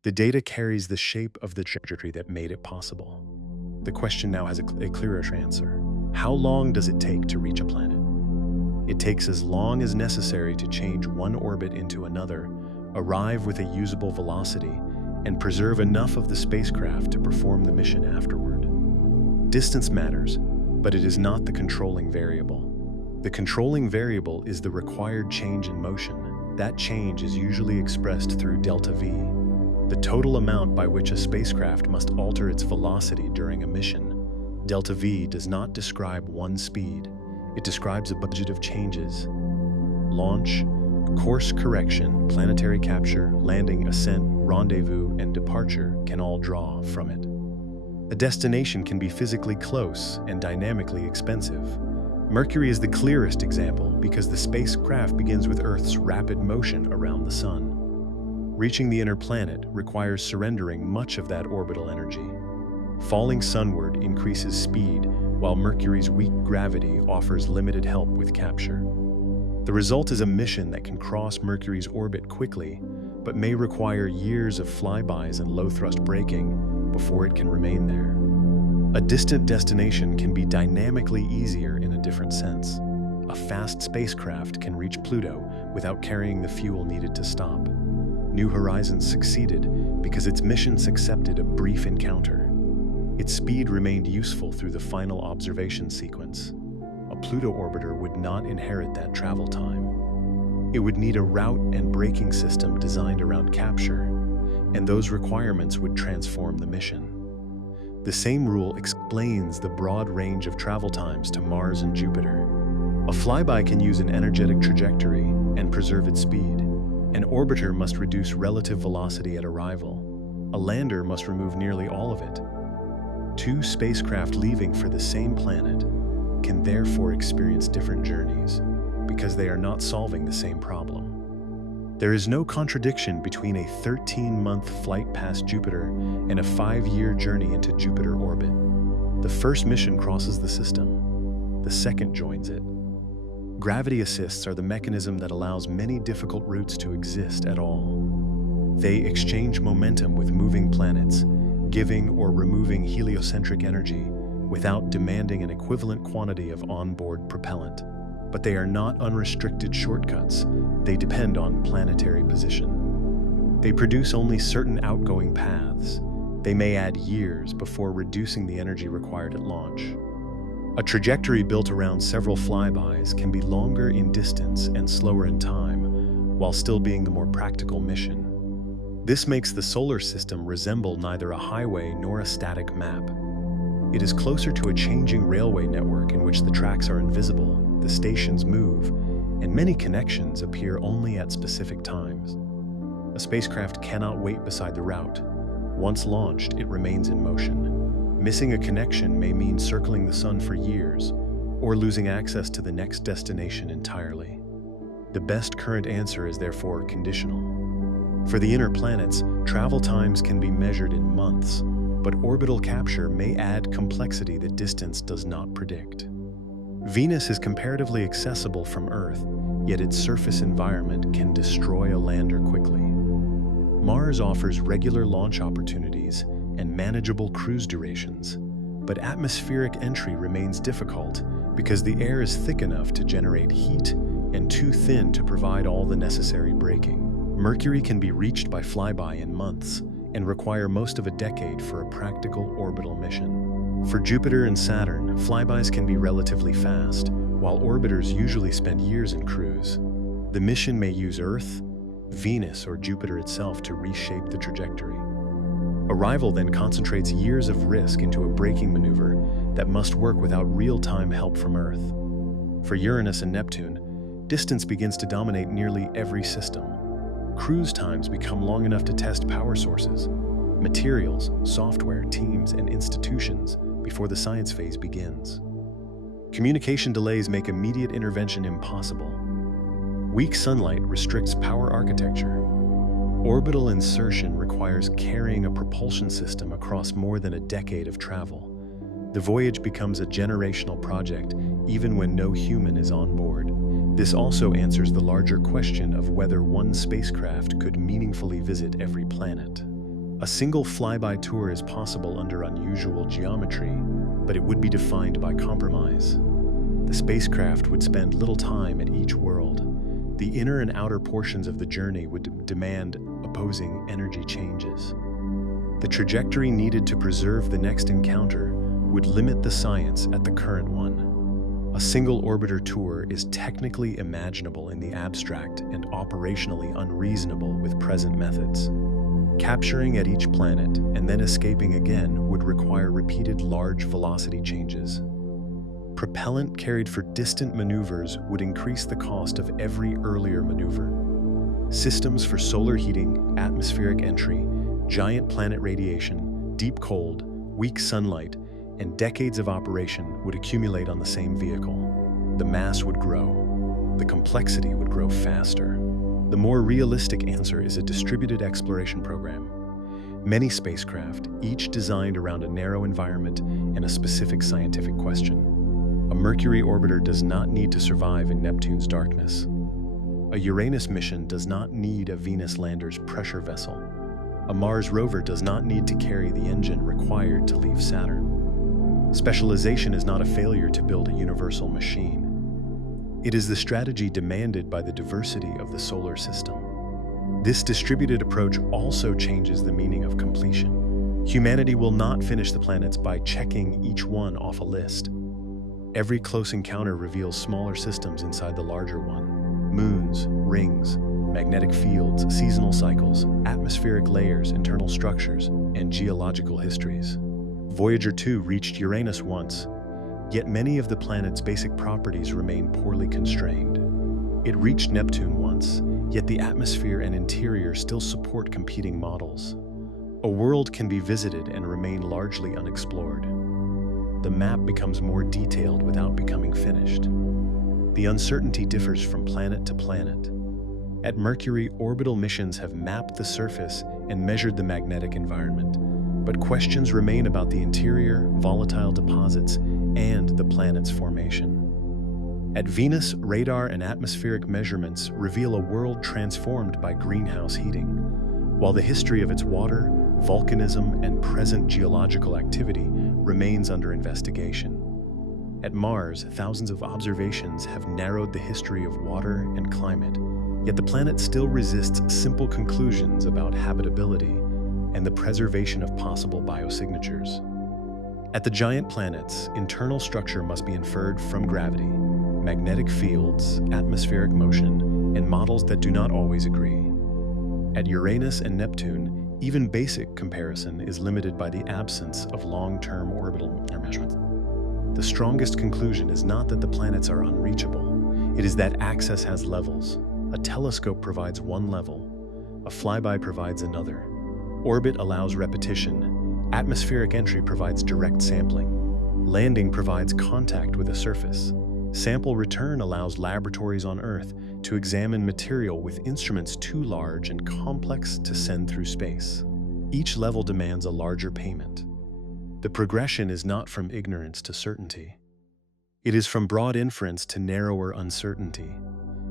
The data carries the shape of the trajectory that made it possible. The question now has a clearer answer. How long does it take to reach a planet? It takes as long as necessary to change one orbit into another, arrive with a usable velocity, and preserve enough of the spacecraft to perform the mission afterward. Distance matters, but it is not the controlling variable. The controlling variable is the required change in motion. That change is usually expressed through delta V, the total amount by which a spacecraft must alter its velocity during a mission. Delta V does not describe one speed. It describes a budget of changes. Launch, course correction, planetary capture, landing, ascent, rendezvous, and departure can all draw from it. A destination can be physically close and dynamically expensive. Mercury is the clearest example because the spacecraft begins with Earth's rapid motion around the Sun. Reaching the inner planet requires surrendering much of that orbital energy. Falling sunward increases speed, while Mercury's weak gravity offers limited help with capture. The result is a mission that can cross Mercury's orbit quickly, but may require years of flybys and low-thrust braking before it can remain there. A distant destination can be dynamically easier in a different sense. A fast spacecraft can reach Pluto without carrying the fuel needed to stop. New Horizons succeeded because its missions accepted a brief encounter. Its speed remained useful through the final observation sequence. A Pluto orbiter would not inherit that travel time. It would need a route and braking system designed around capture, and those requirements would transform the mission. The same rule explains the broad range of travel times to Mars and Jupiter. A flyby can use an energetic trajectory and preserve its speed. An orbiter must reduce relative velocity at arrival. A lander must remove nearly all of it. 2 spacecraft leaving for the same planet can therefore experience different journeys because they are not solving the same problem. There is no contradiction between a 13-month flight past Jupiter and a 5-year journey into Jupiter orbit. The first mission crosses the system. The second joins it. Gravity assists are the mechanism that allows many difficult routes to exist at all. They exchange momentum with moving planets, giving or removing heliocentric energy without demanding an equivalent quantity of onboard propellant. But they are not unrestricted shortcuts. They depend on planetary position. They produce only certain outgoing paths. They may add years before reducing the energy required at launch. A trajectory built around several flybys can be longer in distance and slower in time, while still being the more practical mission. This makes the solar system resemble neither a highway nor a static map. It is closer to a changing railway network in which the tracks are invisible, the stations move, and many connections appear only at specific times. A spacecraft cannot wait beside the route. Once launched, it remains in motion. Missing a connection may mean circling the sun for years, or losing access to the next destination entirely. The best current answer is therefore conditional. For the inner planets, travel times can be measured in months, but orbital capture may add complexity that distance does not predict. Venus is comparatively accessible from Earth, yet its surface environment can destroy a lander quickly. Mars offers regular launch opportunities and manageable cruise durations, but atmospheric entry remains difficult because the air is thick enough to generate heat and too thin to provide all the necessary braking. Mercury can be reached by flyby in months and require most of a decade for a practical orbital mission. For Jupiter and Saturn, flybys can be relatively fast, while orbiters usually spend years in cruise. The mission may use Earth, Venus, or Jupiter itself to reshape the trajectory. Arrival then concentrates years of risk into a braking maneuver that must work without real-time help from Earth. For Uranus and Neptune, distance begins to dominate nearly every system. Cruise times become long enough to test power sources, materials, software, teams, and institutions before the science phase begins. Communication delays make immediate intervention impossible. Weak sunlight restricts power architecture. Orbital insertion requires carrying a propulsion system across more than a decade of travel. The voyage becomes a generational project even when no human is on board. This also answers the larger question of whether one spacecraft could meaningfully visit every planet. A single flyby tour is possible under unusual geometry, but it would be defined by compromise. The spacecraft would spend little time at each world. The inner and outer portions of the journey would demand opposing energy changes. The trajectory needed to preserve the next encounter would limit the science at the current one. A single orbiter tour is technically imaginable in the abstract and operationally unreasonable with present methods. Capturing at each planet and then escaping again would require repeated large velocity changes. Propellant carried for distant maneuvers would increase the cost of every earlier maneuver. Systems for solar heating, atmospheric entry, giant planet radiation, deep cold, weak sunlight, and decades of operation would accumulate on the same vehicle. The mass would grow. The complexity would grow faster. The more realistic answer is a distributed exploration program. Many spacecraft, each designed around a narrow environment and a specific scientific question. A Mercury orbiter does not need to survive in Neptune's darkness. A Uranus mission does not need a Venus lander's pressure vessel. A Mars rover does not need to carry the engine required to leave Saturn. Specialization is not a failure to build a universal machine. It is the strategy demanded by the diversity of the solar system. This distributed approach also changes the meaning of completion. Humanity will not finish the planets by checking each one off a list. Every close encounter reveals smaller systems inside the larger one. Moons, rings, magnetic fields, seasonal cycles, atmospheric layers, internal structures, and geological histories. Voyager 2 reached Uranus once, yet many of the planet's basic properties remain poorly constrained. It reached Neptune once, yet the atmosphere and interior still support competing models. A world can be visited and remain largely unexplored. The map becomes more detailed without becoming finished. The uncertainty differs from planet to planet. At Mercury, orbital missions have mapped the surface and measured the magnetic environment, but questions remain about the interior, volatile deposits, and the planet's formation. At Venus, radar and atmospheric measurements reveal a world transformed by greenhouse heating, while the history of its water, volcanism, and present geological activity remains under investigation. At Mars, thousands of observations have narrowed the history of water and climate, yet the planet still resists simple conclusions about habitability and the preservation of possible biosignatures. At the giant planets, internal structure must be inferred from gravity, magnetic fields, atmospheric motion, and models that do not always agree. At Uranus and Neptune, even basic comparison is limited by the absence of long-term orbital measurements. The strongest conclusion is not that the planets are unreachable. It is that access has levels. A telescope provides one level, a flyby provides another. Orbit allows repetition. Atmospheric entry provides direct sampling. Landing provides contact with a surface. Sample return allows laboratories on Earth to examine material with instruments too large and complex to send through space. Each level demands a larger payment. The progression is not from ignorance to certainty. It is from broad inference to narrower uncertainty.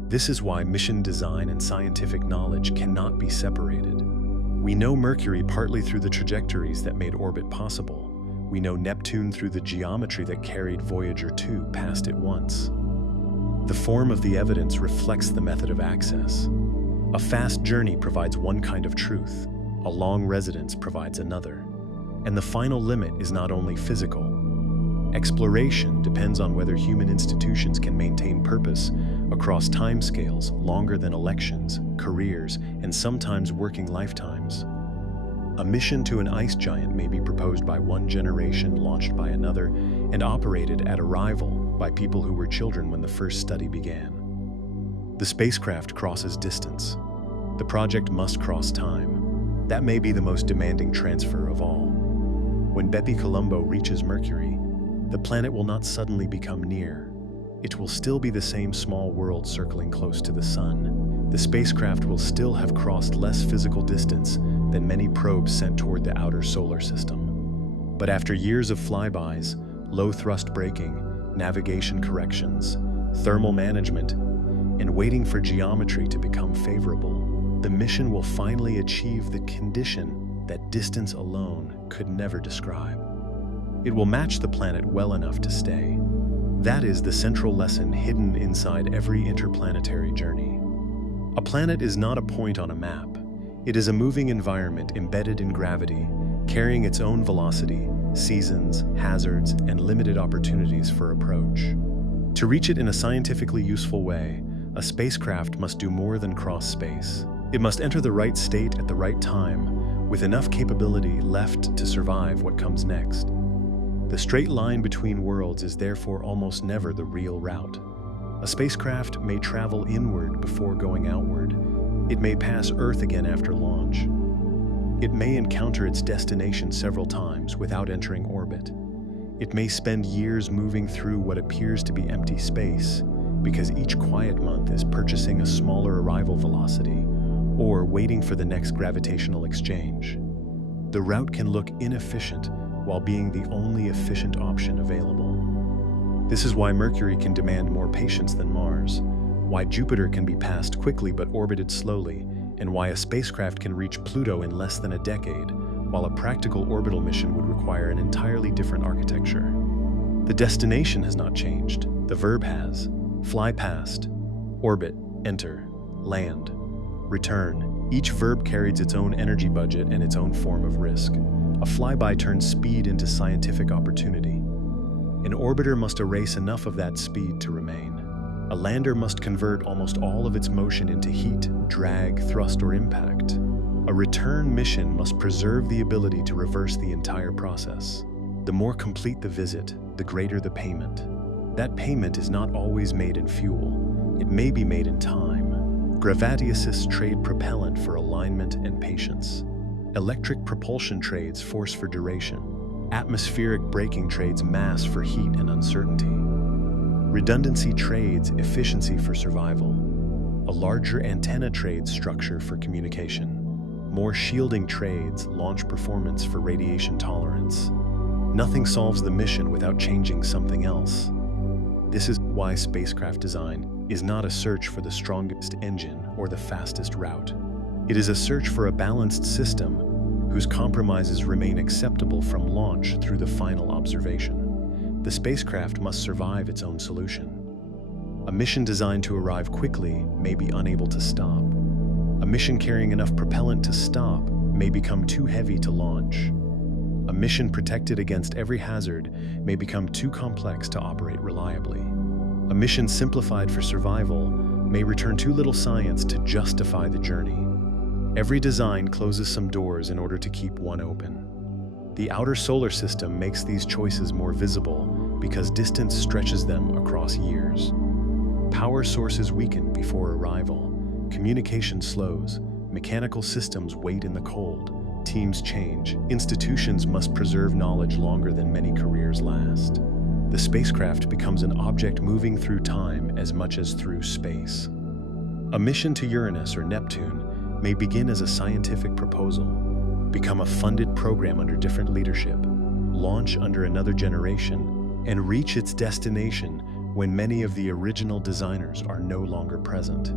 This is why mission design and scientific knowledge cannot be separated. We know Mercury partly through the trajectories that made orbit possible. We know Neptune through the geometry that carried Voyager 2 past it once. The form of the evidence reflects the method of access. A fast journey provides one kind of truth, a long residence provides another. And the final limit is not only physical. Exploration depends on whether human institutions can maintain purpose across timescales longer than elections, careers, and sometimes working lifetimes. A mission to an ice giant may be proposed by one generation, launched by another, and operated at arrival by people who were children when the first study began. The spacecraft crosses distance. The project must cross time. That may be the most demanding transfer of all. When BepiColombo reaches Mercury, the planet will not suddenly become near. It will still be the same small world circling close to the sun. The spacecraft will still have crossed less physical distance than many probes sent toward the outer solar system. But after years of flybys, low thrust braking, navigation corrections, thermal management, and waiting for geometry to become favorable, the mission will finally achieve the condition that distance alone could never describe. It will match the planet well enough to stay. That is the central lesson hidden inside every interplanetary journey. A planet is not a point on a map. It is a moving environment embedded in gravity, carrying its own velocity, seasons, hazards, and limited opportunities for approach. To reach it in a scientifically useful way, a spacecraft must do more than cross space. It must enter the right state at the right time, with enough capability left to survive what comes next. The straight line between worlds is therefore almost never the real route. A spacecraft may travel inward before going outward. It may pass Earth again after launch. It may encounter its destination several times without entering orbit. It may spend years moving through what appears to be empty space, because each quiet month is purchasing a smaller arrival velocity or waiting for the next gravitational exchange. The route can look inefficient while being the only efficient option available. This is why Mercury can demand more patience than Mars, why Jupiter can be passed quickly but orbited slowly, and why a spacecraft can reach Pluto in less than a decade, while a practical orbital mission would require an entirely different architecture. The destination has not changed. The verb has. Fly past, orbit, enter, land, return. Each verb carries its own energy budget and its own form of risk. A flyby turns speed into scientific opportunity. An orbiter must erase enough of that speed to remain. A lander must convert almost all of its motion into heat, drag, thrust, or impact. A return mission must preserve the ability to reverse the entire process. The more complete the visit, the greater the payment. That payment is not always made in fuel. It may be made in time. Gravity-assists trade propellant for alignment and patience. Electric propulsion trades force for duration. Atmospheric braking trades mass for heat and uncertainty. Redundancy trades efficiency for survival. A larger antenna trades structure for communication. More shielding trades launch performance for radiation tolerance. Nothing solves the mission without changing something else. This is why spacecraft design is not a search for the strongest engine or the fastest route. It is a search for a balanced system whose compromises remain acceptable from launch through the final observation. The spacecraft must survive its own solution. A mission designed to arrive quickly may be unable to stop. A mission carrying enough propellant to stop may become too heavy to launch. A mission protected against every hazard may become too complex to operate reliably. A mission simplified for survival may return too little science to justify the journey. Every design closes some doors in order to keep one open. The outer solar system makes these choices more visible because distance stretches them across years. Power sources weaken before arrival. Communication slows. Mechanical systems wait in the cold. Teams change. Institutions must preserve knowledge longer than many careers last. The spacecraft becomes an object moving through time as much as through space. A mission to Uranus or Neptune may begin as a scientific proposal, become a funded program under different leadership, launch under another generation, and reach its destination when many of the original designers are no longer present.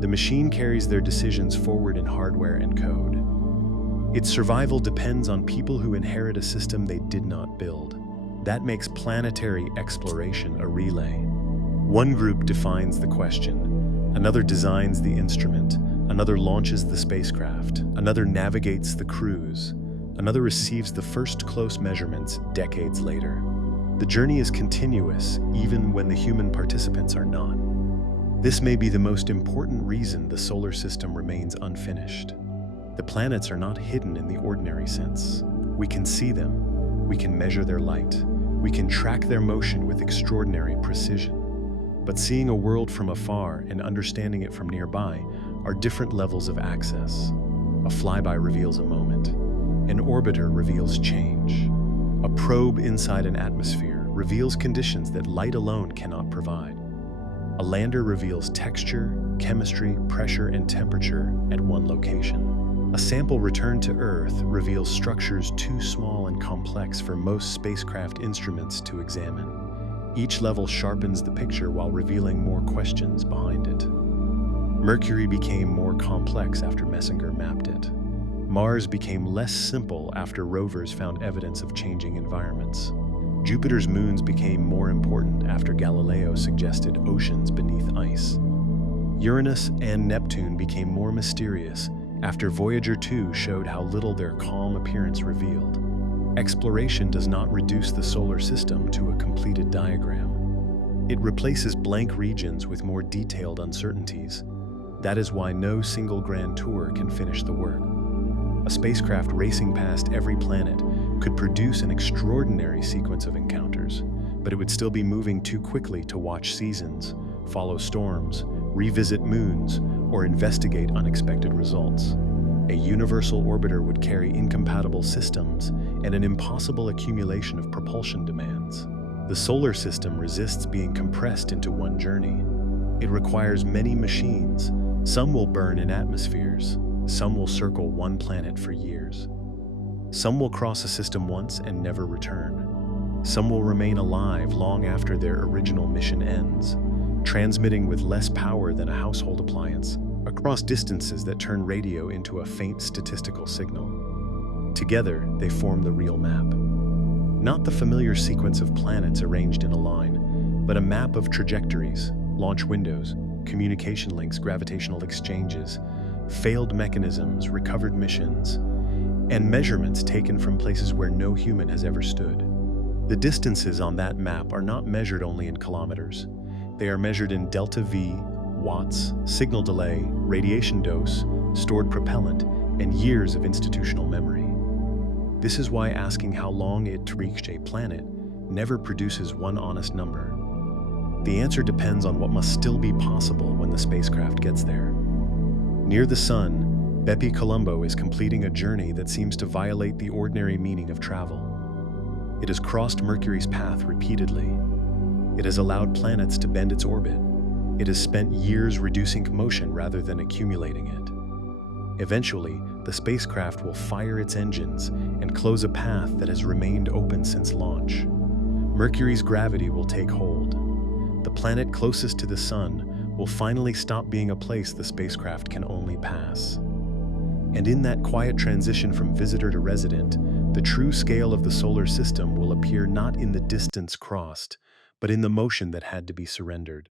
The machine carries their decisions forward in hardware and code. Its survival depends on people who inherit a system they did not build. That makes planetary exploration a relay. One group defines the question, another designs the instrument, another launches the spacecraft, another navigates the cruise, another receives the first close measurements decades later. The journey is continuous, even when the human participants are not. This may be the most important reason the solar system remains unfinished. The planets are not hidden in the ordinary sense. We can see them, we can measure their light, we can track their motion with extraordinary precision. But seeing a world from afar and understanding it from nearby are different levels of access. A flyby reveals a moment. An orbiter reveals change. A probe inside an atmosphere reveals conditions that light alone cannot provide. A lander reveals texture, chemistry, pressure, and temperature at one location. A sample returned to Earth reveals structures too small and complex for most spacecraft instruments to examine. Each level sharpens the picture while revealing more questions behind it. Mercury became more complex after Messinger mapped it. Mars became less simple after rovers found evidence of changing environments. Jupiter's moons became more important after Galileo suggested oceans beneath ice. Uranus and Neptune became more mysterious after Voyager 2 showed how little their calm appearance revealed. Exploration does not reduce the solar system to a completed diagram. It replaces blank regions with more detailed uncertainties. That is why no single grand tour can finish the work. A spacecraft racing past every planet could produce an extraordinary sequence of encounters, but it would still be moving too quickly to watch seasons, follow storms, revisit moons, or investigate unexpected results. A universal orbiter would carry incompatible systems and an impossible accumulation of propulsion demands. The solar system resists being compressed into one journey. It requires many machines. Some will burn in atmospheres. Some will circle one planet for years. Some will cross a system once and never return. Some will remain alive long after their original mission ends, transmitting with less power than a household appliance, across distances that turn radio into a faint statistical signal. Together, they form the real map. Not the familiar sequence of planets arranged in a line, but a map of trajectories, launch windows, communication links, gravitational exchanges, failed mechanisms, recovered missions, and measurements taken from places where no human has ever stood. The distances on that map are not measured only in kilometers. They are measured in delta V, watts, signal delay, radiation dose, stored propellant, and years of institutional memory. This is why asking how long it reached a planet never produces one honest number. The answer depends on what must still be possible when the spacecraft gets there. Near the Sun, BepiColombo is completing a journey that seems to violate the ordinary meaning of travel. It has crossed Mercury's path repeatedly. It has allowed planets to bend its orbit. It has spent years reducing motion rather than accumulating it. Eventually, the spacecraft will fire its engines and close a path that has remained open since launch. Mercury's gravity will take hold. The planet closest to the Sun will finally stop being a place the spacecraft can only pass. And in that quiet transition from visitor to resident, the true scale of the solar system will appear not in the distance crossed, but in the motion that had to be surrendered.